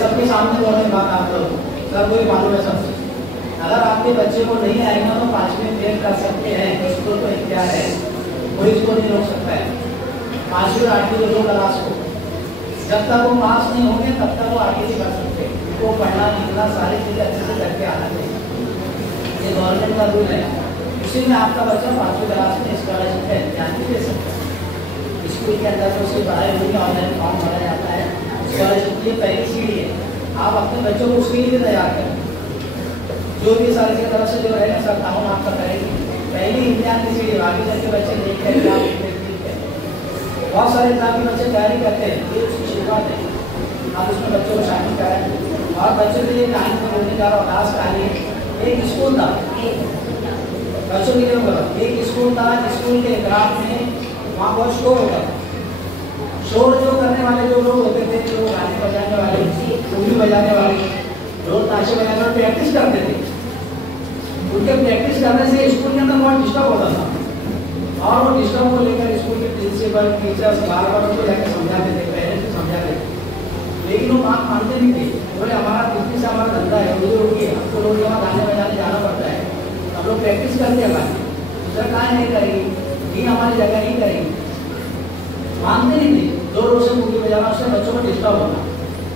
सबके सामने बोलने बात आप लोग सबको ही मालूम है। सबसे अगर आपके बच्चे को नहीं आएगा तो 5वीं में फेल कर सकते हैं, स्कूल को इख्तियार है, कोई इसको नहीं रोक सकता है। 5वीं और 8वीं के 2 क्लास को जब तक वो पास नहीं होंगे तब तक वो आगे नहीं बढ़ सकते, को पढ़ना लिखना सारी चीज़ें अच्छे से करके आना चाहिए। ये गवर्नमेंट का रूल है। उसी में आपका बच्चा 5वीं क्लास में स्कॉलरशिप का इम्तिहान भी दे सकता है। स्कूल के अंदर तो उसकी पढ़ाई हुई, ऑनलाइन फॉर्म भरा जाता है। स्कॉलरशिप की पहली सीढ़ी है, आप अपने बच्चों को उसके लिए तैयार करें। जो भी सारी की तरफ से जो रहेगा सब काम आपका करेंगे। पहली इम्तिहान की सीढ़ी, आगे जाके बच्चे नहीं करेंगे। बहुत सारे एग्जाम के बच्चे तैयारी करते हैं, ये उसकी शुरुआत है। आप उसमें बच्चों को शामिल करें। और बच्चों के लिए कहानी को बोलने का अवकाश कहानी। एक स्कूल था, बच्चों के लिए एक स्कूल था। स्कूल के ग्राफ में वहाँ बहुत शोर होता था। शोर जो करने वाले जो लोग होते थे, जो गाने बजाने वाले, डुंगी बजाने वाले, ढोल ताशे बजाने वाले प्रैक्टिस करते थे। उनके प्रैक्टिस करने से स्कूल के अंदर बहुत डिस्टर्ब होता था। और वो डिस्टर्ब को लेकर स्कूल के प्रिंसिपल टीचर्स बार बार उनको जाकर समझाते थे, पेरेंट्स को समझाते थे। लेकिन वो बात मानते नहीं थे। बोले हमारा बिजनेस से हमारा धंधा है, मुझे होगी हमको रोज वहाँ गाने बजाने जाना पड़ता है। हम लोग प्रैक्टिस करते हैं गाने, दूसरा कहाँ नहीं करेंगे, ये हमारी जगह नहीं करेंगे। मानते नहीं थे। 2 रोज से मुझे बजाना, उससे बच्चों को डिस्टर्ब होना।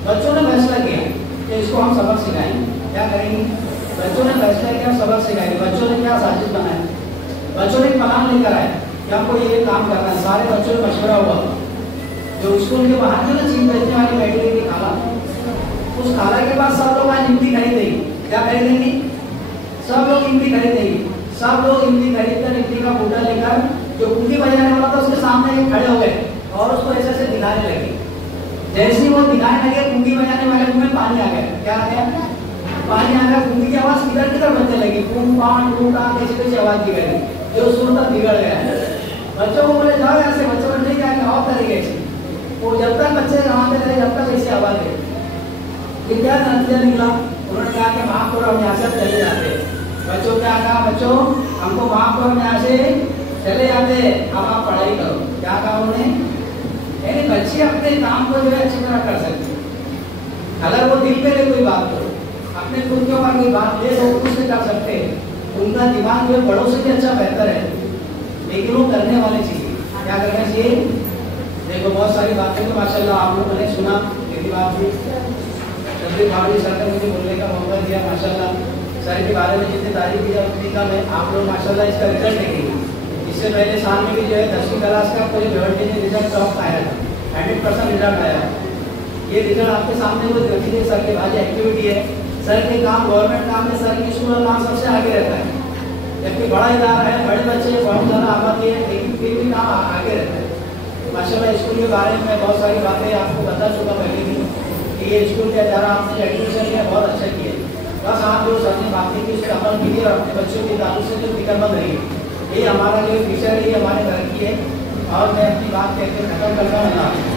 बच्चों ने फैसला किया कि इसको हम सबक सिखाएंगे। क्या करेंगे? बच्चों ने फैसला किया सबक सिखाएंगे। बच्चों ने क्या साजिश बनाया, बच्चों ने प्लान लेकर आए कि हमको ये काम करना है। सारे बच्चों में मशवरा हुआ। जो स्कूल के बाहर जो ना चीज बेचने वाली बैठी हुई खाला, उस खाला के पास सब लोग आज इमली खरीदेंगे। क्या खरीदेंगे? सब लोग इमली खरीदेंगे। सब लोग इमली खरीदकर इमली का बूटा लेकर जो कुंडी बजाने वाला था उसके सामने खड़े हो गए और उसको ऐसे ऐसे दिखाने लगे। जैसे ही वो दिखाने लगे, कुंडी बजाने वाले मुंह में पानी आ गया। क्या आ गया? पानी आ गया। कुंडी की आवाज किधर किधर बजने लगी, पूम पान टूटा कैसी कैसी आवाज की गई, जो सुर तक बिगड़ गया। बच्चों को बोले जाओ ऐसे, बच्चों को नहीं जाएंगे और तरीके से। वो जब तक बच्चे रहाते रहे जब तक ऐसी आवाज है। ये क्या नतीजा निकला? उन्होंने कहा कि माफ करो हम यहाँ से चले जाते। बच्चों क्या कहा? बच्चों हमको माफ करो, हम यहाँ से चले जाते, अब आप पढ़ाई करो। क्या कहा उन्होंने? यानी बच्चे अपने काम को जो है अच्छी तरह कर सकते। अगर वो दिल पे ले कोई बात करो, अपने खुद के ऊपर कोई बात ले तो उससे कर सकते हैं। उनका दिमाग जो बड़ों से भी अच्छा बेहतर है, लेकिन वो करने वाली चीज क्या करना चाहिए? देखो बहुत सारी बातें तो माशाल्लाह आप लोगों ने सुना, मेरी बात भी शब्बीर भावड़ी सर ने मुझे बोलने का मौका दिया। माशाल्लाह सर के बारे में जितनी तारीफ की जाए उतनी कम है। आप लोग माशाल्लाह इसका रिजल्ट देखेंगे। इससे पहले साल में भी जो है 10वीं क्लास का कोई रिजल्ट टॉप आया था, 100% रिजल्ट आया। ये रिजल्ट आपके सामने वो देखिए, सर के भाजी एक्टिविटी है। सर के काम गवर्नमेंट काम में सर की स्कूल का काम सबसे आगे रहता है। जबकि बड़ा इदारा है, बड़े बच्चे बहुत ज़्यादा आबादी है, लेकिन फिर भी काम आगे रहता है। माशाल्लाह स्कूल के बारे में बहुत सारी बातें आपको बता चुका पहले भी कि ये स्कूल का इदारा आपने एडमिशन लिया बहुत अच्छा किया। बस आप जो सर ने बातें की उसके अमल कीजिए और अपने बच्चों की ताल्लुक से जो फिक्रमंद रहिए। ये हमारा जो फ्यूचर है, ये हमारे घर की है। और मैं अपनी बात कहकर खत्म करता हूँ।